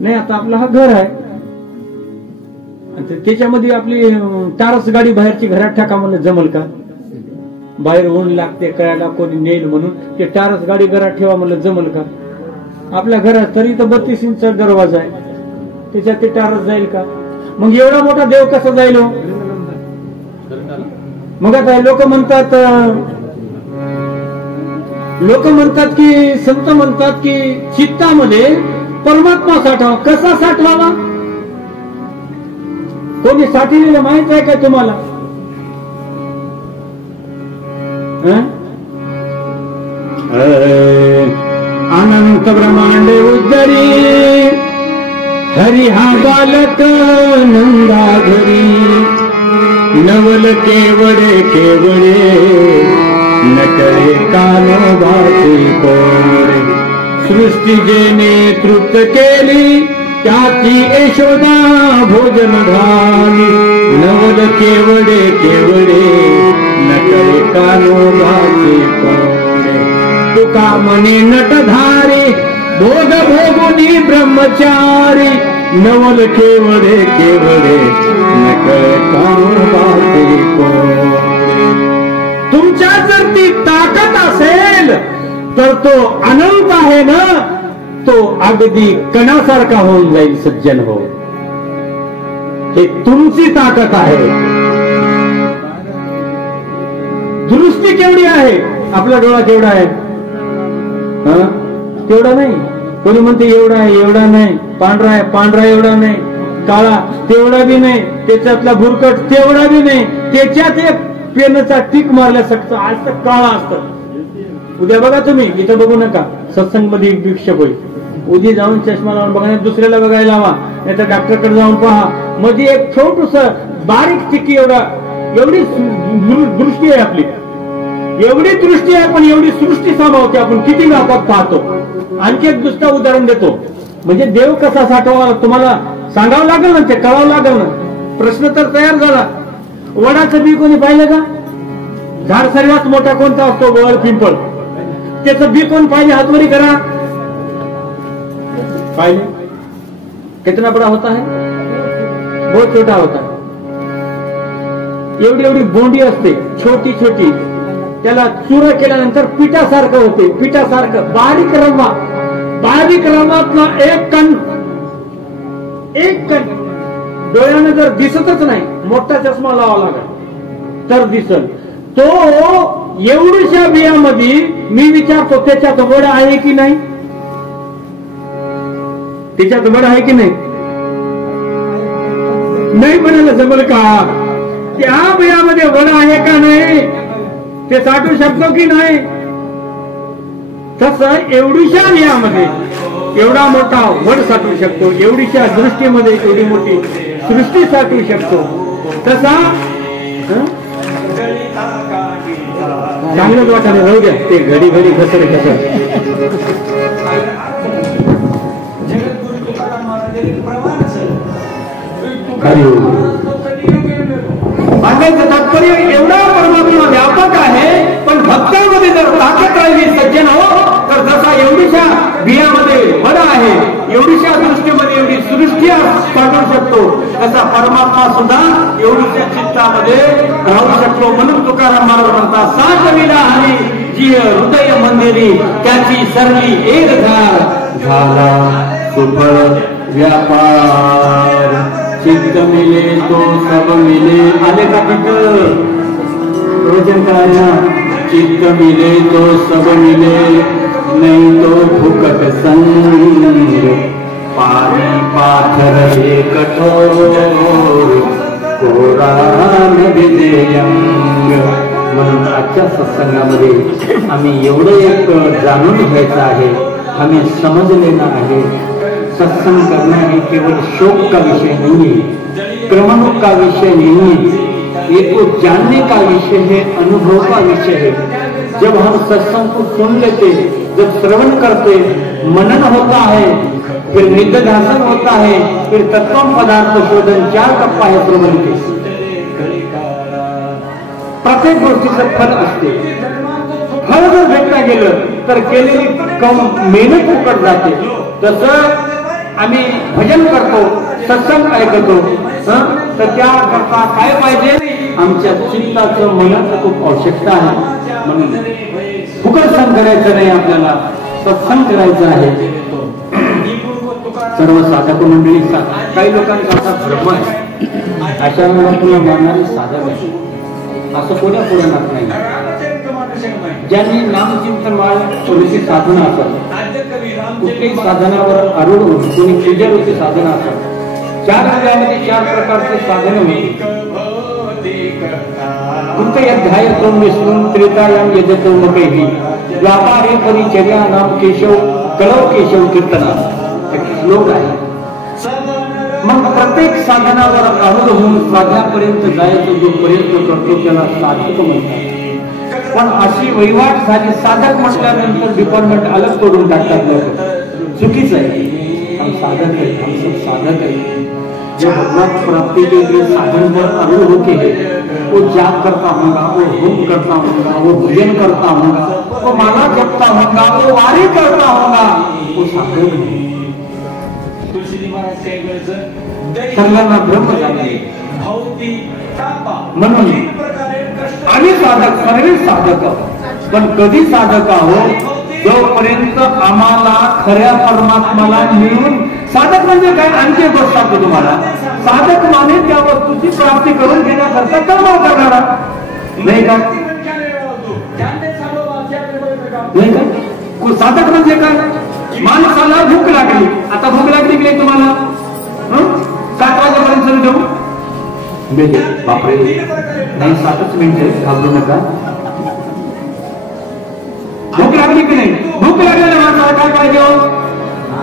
नाही. आता आपला हा घर आहे, त्याच्यामध्ये आपली टारस गाडी बाहेरची घरात टाका म्हणलं जमल का? बाहेर ऊन लागते, कळायला कोणी नेल म्हणून ते टारस गाडी घरात ठेवा म्हणलं जमल का? आपल्या घरात तरी तर 32 इंचचा दरवाजा आहे, त्याच्यात ते टारस जाईल का? मग एवढा मोठा देव कसा जाईल? मग आता लोक म्हणतात की संत म्हणतात की चित्तामध्ये परमात्मा साठवा. कसा साठवावा? कोणी साठवलेलं माहित आहे का तुम्हाला? अनंत ब्रह्मांड उद्धरी हरी हा बालक नंदा घरी नवल केवडे केवडे नटळे कानोबाचे कोडे सृष्टी जेने तृप्त केली त्याची यशोदा भोजन झाली नवल केवडे केवडे नटळे कानोबाचे कोडे तुका मने नटधारी भोग भोगुनी ब्रह्मचारी नवल केवडे केवडे नटळे कानोबाचे कोडे तुमच्या जर ती ताकद असेल तर तो अनंत आहे ना तो अगदी कणासारखा होऊन जाईल सज्जन हो हे तुमची ताकद आहे दृष्टी केवढी आहे आपला डोळा केवढा आहे तेवढा नाही कोणी म्हणते एवढा आहे एवढा नाही पांढरा आहे पांढरा एवढा नाही काळा तेवढा बी नाही त्याच्यातला भुरकट तेवढा बी नाही त्याच्यात एक पेनचा टिक मारल्यासारखं आज तर काळा असतं उद्या बघा तुम्ही इथं बघू नका सत्संग मध्ये एक भिक्षक होईल उद्या जाऊन चष्मा लावून बघा दुसऱ्याला बघायला हवा नाही तर डॉक्टरकडे जाऊन पहा मध्ये एक छोटूस बारीक टिकी एवढी दृष्टी आहे आपली एवढी दृष्टी आहे पण एवढी सृष्टी सांभाळते आपण किती व्यापक पाहतो आणखी एक दुसरं उदाहरण देतो म्हणजे देव कसा साठवा तुम्हाला सांगावं लागेल ना ते कळावं लागेल ना प्रश्न तर तयार झाला वडाचं बी कोणी पाहिलं का झाड सर्वात मोठा कोणता असतो वड पिंपळ त्याचं बी कोण पाहिजे हातवरी करा पाहिजे कितना बड़ा होता है बहुत छोटा होता है एवढी एवढी बोंडी असते छोटी छोटी त्याला चुरा केल्यानंतर पिठासारखं होते पिठासारखं बारीक रवातला एक कण डोळ्यानं जर दिसतच नाही मोठा चष्मा लावा लागेल तर दिसल तो एवढ्याशा बियामध्ये मी विचारतो त्याच्यात वड आहे की नाही त्याच्यात वड आहे की नाही नाही म्हणायला जमल का त्या बियामध्ये वड आहे का नाही ते साठवू शकतो की नाही तसं एवढीशा बियामध्ये एवढा मोठा वड साठवू शकतो एवढीशा दृष्टीमध्ये एवढी मोठी सृष्टी साठवू शकतो तसा चांगलंच वाटायला राहू द्या ते घडी घडी घसर सांगायचं तात्पर्य एवढा परमात्मा व्यापक आहे पण भक्तांमध्ये जर ताकद राहिली सज्जन हो तर जसा एवढीशा बियामध्ये वड आहे एवढीशा दृष्टीमध्ये एवढी सृष्टी पाठवू शकतो तसा परमात्मा सुद्धा एवढीशा चित्तामध्ये राहू शकतो म्हणून तुकाराम महाराज म्हणतात साठविला हरी जी हृदय मंदिरी त्याची सरली एक धार झाला सुफळ व्यापार चित्त मिले तो सब मिले आले का तिथं रोजन करायला चित्त मिले तो सब मिले नहीं तो फुकट संग पानी पाथर हे कठोर कोरा विजयंग म्हणून आजच्या सत्संगामध्ये आम्ही एवढं एक जाणून घ्यायचं आहे आम्ही समजलेलं आहे सत्संग करना है केवल शौक का विषय नहीं है क्रमानुक का विषय नहीं है ये तो जानने का विषय है अनुभव का विषय है जब हम सत्संग को सुन लेते जब श्रवण करते मनन होता है फिर निध्यासन होता है फिर तत्व पदार्थ शोधन 4 टप्पा है श्रवण के प्रत्येक गोष्टीचं फल असते फल जर भेटता गेलं तर केलेली मेहनत फुकट जाते तसं आम्ही भजन करतो सत्संग ऐकतो तर त्याकरता काय पाहिजे आमच्या चित्ताचं मनाचं खूप आवश्यकता आहे म्हणून फुकट सण करायचं नाही आपल्याला सत्संग करायचं आहे सर्व साधक मंडळी काही लोकांचा असा भ्रम आहे अशा वेळेला तुला मारणारे साधक आहे असं कोण्या पुराणात नाही ज्यांनी नामचिंतन माळ थोडीशी साधना असतात कुठल्याही साधनावर आरूढ होऊन कोणी पूजारूपी साधना असतात 4 अध्यायामध्ये 4 प्रकारचे साधने होती तुमचं अध्याय 3 विष्णू त्रेतायाम यजतो मकैही व्यापारी परिचर्या नाम केशव कळव केशव कीर्तना एक श्लोक आहे. मग प्रत्येक साधनावर आरूढ होऊन साधनापर्यंत जायचं जो प्रयत्न करतो त्याला साधक म्हणतात. पण अशी वहिवाट झाली साधक म्हटल्यानंतर डिपार्टमेंट अलग करून टाकतात लोक. चुकीच आहे. हम साधक है, हम सब साधक है. जो भगवत प्राप्ति के लिए साधन पर आरूढ़ होके वो जाप करता होगा, वो होम करता होगा, वो भजन करता होगा, वो माला जपता होगा, वो वारी करता होगा, वो साधक है. सर्वांना ब्रह्म झाले म्हणून आम्ही साधक, सर्व साधक. पण कधी साधक आहोत? जोपर्यंत आम्हाला खऱ्या परमात्माला मिळून. साधक म्हणजे काय? आणखी एक गोष्ट सांगतो तुम्हाला. साधक माने त्या वस्तूची प्राप्ती करून घेण्याकरता कर्म करणारा, नाही का? नाही का? साधक म्हणजे काय? माणसाला भूक लागली. आता भूक लागली की नाही तुम्हाला? 7 वाजेपर्यंत सुरू ठेवू. बापरे, नाही 7च मिनिट, घाबरू नका. भूक लागली की नाही? भूक लागलेल्या माणसाला काय पाहिजे?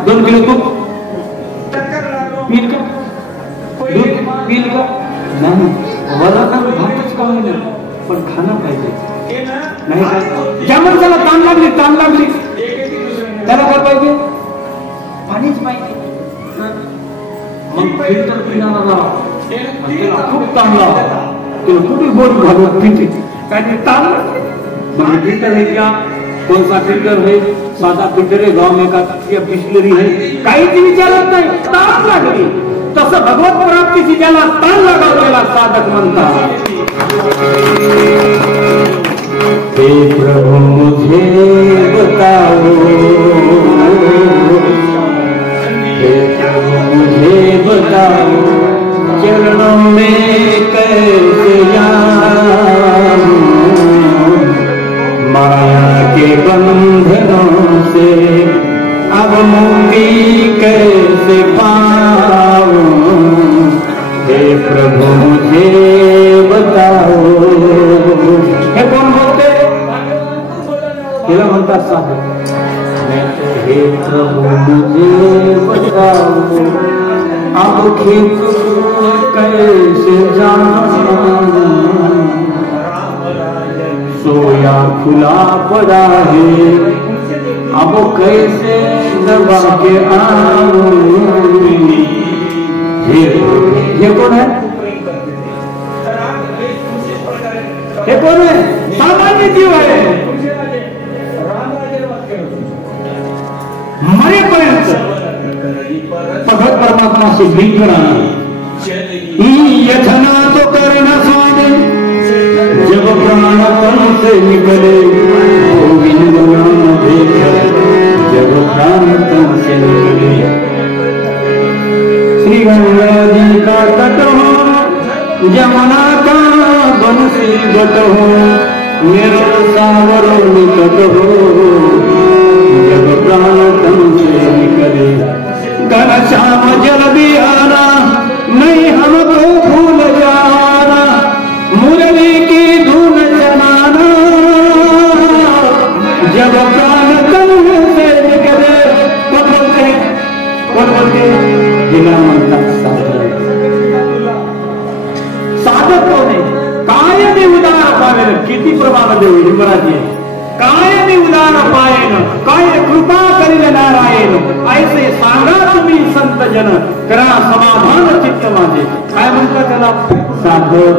2 किलो तूप पील का? दूध पील का? नाही. वरण भातच का होईल, पण खाणं पाहिजे, नाही का? ज्या माणसाला ताण लागली त्याला काय पाहिजे? पाणीच पाहिजे. मग फिल्टर पिणारा त्याला खूप ताण लागला, त्याला कुठे बोट घालून पिते, काय ते ताण. मग फिल्टर है क्या? कौन सा फिल्टर है? साधा फिल्टर है, गांव में का या बिस्लरी है? काहीच विचारत नाही. ताण लागली. तसं भगवत प्राप्तीची ज्याला ताण लागवलेला साधक म्हणतात. हे प्रभु मुझे बताओ, हे प्रभु मुझे बताओ, चरणों में कैसे जाऊं, माया के बंधनों से अब मुक्ति कैसे पाऊं, हे प्रभु मुझे बताओ. हे कोण बोलते? तिला म्हणतात साधक. हे प्रभु मुझे बताओ, अब खेत कैसे जाऊं, सोया खुला पड़ा है, अब कैसे दबा के आऊं. ये कौन है? हे कोण आहे? सामान्य जीव आहे. मरेपर्यंत भगवत परमात्मा से भेट कराना. यथना तो करना स्वामी, जब प्राण तन से निकले गोविंद नाम देकर, जब प्राण तन से निकले. श्री गंगा जी का तट हो, जमुना का बंसी बट हो, मेरा सावर निकट हो, जब प्राण तन से निकले. घनश्याम जल भी आना, नहीं हमको भूल जाना, मुरली की धुन जमाना, जब प्राण तन से निकले. कौन बोलते? कौन बोलते? जिला म्हणतात साधक. साधक कोण आहे? कायमी उदार पावेन. किती प्रमाण देऊ हिमराजी? कायमी उदार पायेन, काय कृपा करील नारायण, ऐसे सांगा तुम्ही संत जन, करा समाधान चित्त माझे. काय म्हणतात त्याला? साधक.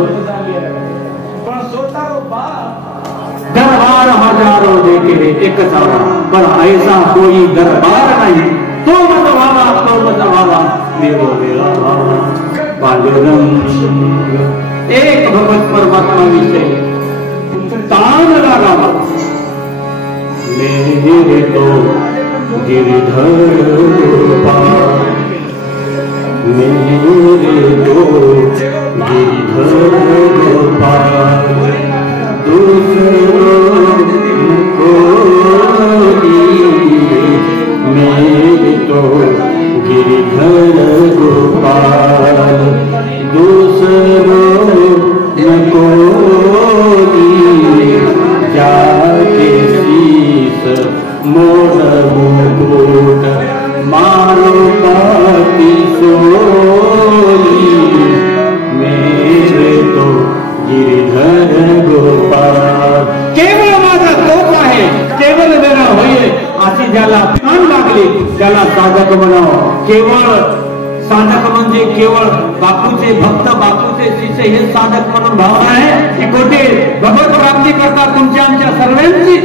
दरबार हजारों देखे एक सारा, पर ऐसा कोई दरबार नहीं. तो मत भावा देवो मेरा पांडुरंग. एक भगवत परमात्मा विषय तान लगावा. मेरे तो गिरधर पार, मेरे तो गिरधर पार, दूसरों को मेरे तो गिरधर गोपाल, दूसरों को जाके शीस मोड़ ज्याला ताण लागले त्याला साधक म्हणावं. केवळ साधक म्हणजे केवळ बापूचे भक्त, बापूचे शिष्य हे साधक म्हणून भावना आहे की कोठे भगवत प्राप्ती करता तुमच्या आमच्या सर्वांची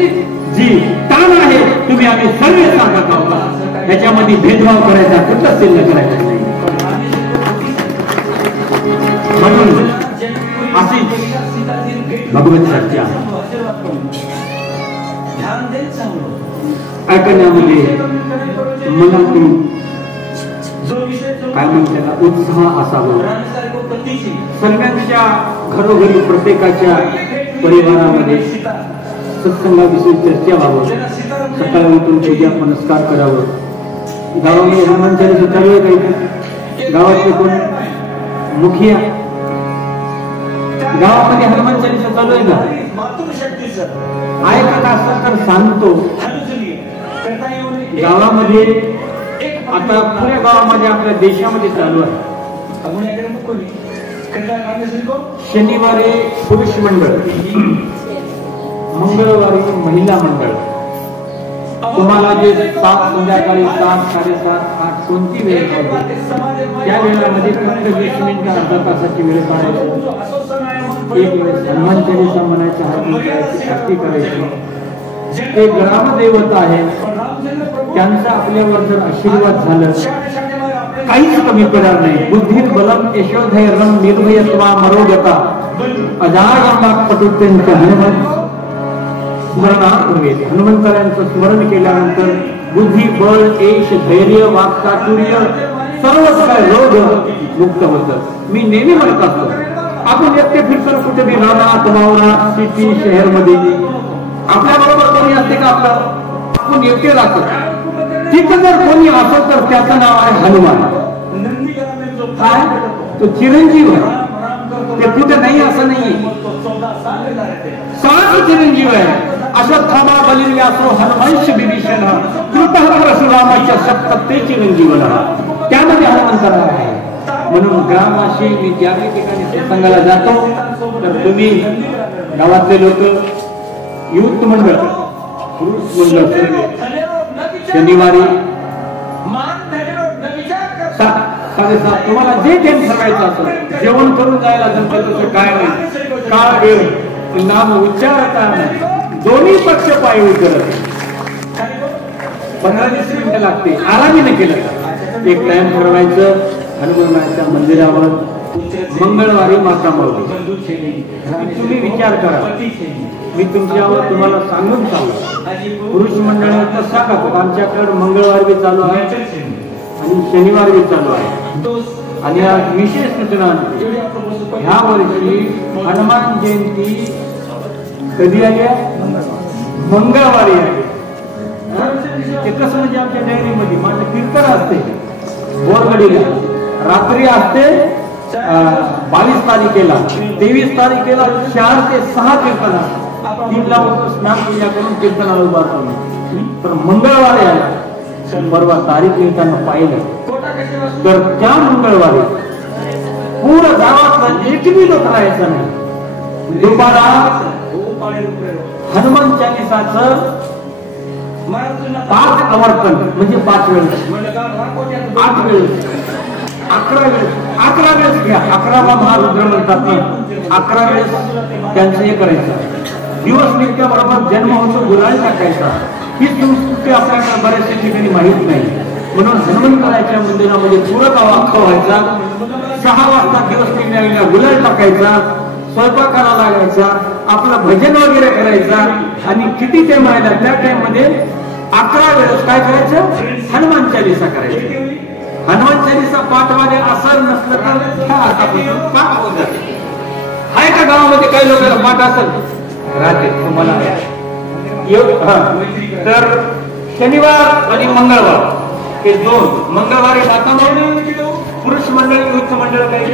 जी ताण आहे, तुम्ही आम्ही सर्व साधक आहोत. याच्यामध्ये भेदभाव करायचा, कुठलाच शिल्लक करायचा नाही. म्हणून अशी भगवत चर्चा ऐकण्यामध्ये मनातून काय म्हणतात उत्साह असावा. सर्वांच्या घरोघरी प्रत्येकाच्या परिवारामध्ये सत्संगाविषयी चर्चा व्हावं. सकाळी उठून पूजा पुनस्कार करावं. गावामध्ये हनुमान चालीसा चालू आहे काही गावातले कोण मुखिया गावामध्ये हनुमान चालीसा चालू आहे का? ऐकत असतात तर सांगतो. गावामध्ये आता पुऱ्या गावामध्ये आपल्या देशामध्ये चालू आहे. शनिवारी पुरुष मंडळ, मंगळवारी महिला मंडळ. तुम्हाला जे 7 संध्याकाळी 7, 7:30, 8 कोणती वेळ पाहिजे त्या वेळामध्ये फक्त 20 मिनिटं अर्धा तासाची वेळ काढायची. एक वेळेस हनुमान चालीसा म्हणायचं, आरती करायची. ते ग्रामदैवत आहे, त्यांचा आपल्यावर जर आशीर्वाद झाला काहीच कमी पडणार नाही. बुद्धिर बलम यशोधैर्यम निर्भयत्वा मरोगता अजायमात पटुत्यंत हनुमान स्मरणात. हनुमंतरायांचं स्मरण केल्यानंतर बुद्धी, बळ, यश, धैर्य, वाक्चातुर्य सर्व काय रोग मुक्त होतं. मी नेहमी म्हणत असतो, आपण एकटे फिरतो कुठे बी रानात, वावरात, सिटी, शहर मध्ये आपल्या बरोबर कोणी असते का? आपण एकटे राहतो. तिथं जर कोणी असं तर त्याचं नाव आहे हनुमान. काय तो चिरंजीव आहे, ते कुठे नाही असं नाही. 7 चिरंजीव आहे. अश्वत्थामा, बलिर्व्यासो, हनुमंश, विभीषण, कृतः परशुरामाच्या 7 चिरंजीवन त्यामध्ये हनुमंत आहे. म्हणून ग्रामवासी मी ज्या ठिकाणी सत्संगाला जातो तर तुम्ही गावातले लोक, युथ मंडळ, पुरुष मंडळ शनिवारी 7, 7:30 तुम्हाला जे टाइम सकाळचं असेल जेवण करून जायला जमतं तसं काय नाही. काळ वेळ नाम उच्चारता दोन्ही पक्ष पाय उचलत 15-20 मिनिटं लागते. आरामीने केलं एक टाइम ठरवायचं. हनुमानाच्या मंदिरावर मंगळवारी माता मावली. तुम्ही विचार करा, मी तुमच्यावर तुम्हाला सांगून सांगू. पुरुष मंडळाचं सांगा आमच्याकडे मंगळवार बी चालू आहे आणि शनिवार बी चालू आहे. आणि आज विशेष सूचना, ह्या वर्षी हनुमान जयंती कधी आहे? मंगळवारी आहे. ते कसं म्हणजे आमच्या डायरीमध्ये माझं कीर्तन असते बोरगडीला, रात्री असते 22 तारखेला, 23 तारखेला 4 ते 6 कीर्तन असते. 3 ला स्नान पूजा करून कीर्तनाला उभारतो. तर मंगळवारी आहे. परवा तारीख येताना पाहिलं तर त्या मंगळवारी पूर्ण गावातला एकही लोक राहायचा नाही. दुपारा हनुमान चालीसाचं 5 आवर्तन म्हणजे 5 वेळेस, 8 वेळेस, 11 वेळेस, 11 वेळेस घ्या. 11वा महारुद्र म्हणतात ना, 11 वेळेस त्यांचं हे करायचं. दिवस निघत्याबरोबर जन्म होतो, गुलाल टाकायचा. ही संस्कृती आपल्याला बऱ्याचशा ठिकाणी माहीत नाही. म्हणून हनुमंतराच्या मंदिरामध्ये पुरं गाव अख्खा व्हायचा. 6 वाजता दिवस निघण्याला गुलाल टाकायचा, स्वयंपाकाला लागायचा, आपलं भजन वगैरे करायचा. आणि किती टाइम राहिला त्या टाइम मध्ये 11 वेळेस काय करायचं? हनुमान चालीसा करायची. हनुमान चालीसा पाठ वाजे असं नसलं तर पाठ होत जाते. आहे का गावामध्ये काही लोकांना पाठ असेल राहते तुम्हाला? तर शनिवार आणि मंगळवार हे 2. मंगळवारी माता मावली, पुरुष मंडळ, युथ मंडळ काही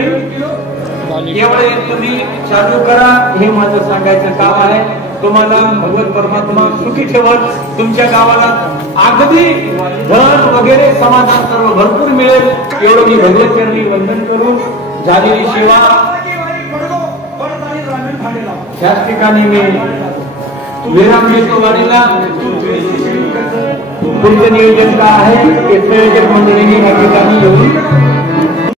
एवढे तुम्ही चालू करा. हे माझं सांगायचं काम आहे. तुम्हाला भगवत परमात्मा सुखी ठेवत, तुमच्या गावाला अगदी धन वगैरे समाधान सर्व भरपूर मिळेल एवढं मी भगवत चरणी वंदन करून झालेली सेवा त्याच ठिकाणी मी विराम घेतो. वाडीला पुढचं नियोजन काय आहे ते संयोजक मंडळीने या ठिकाणी येऊन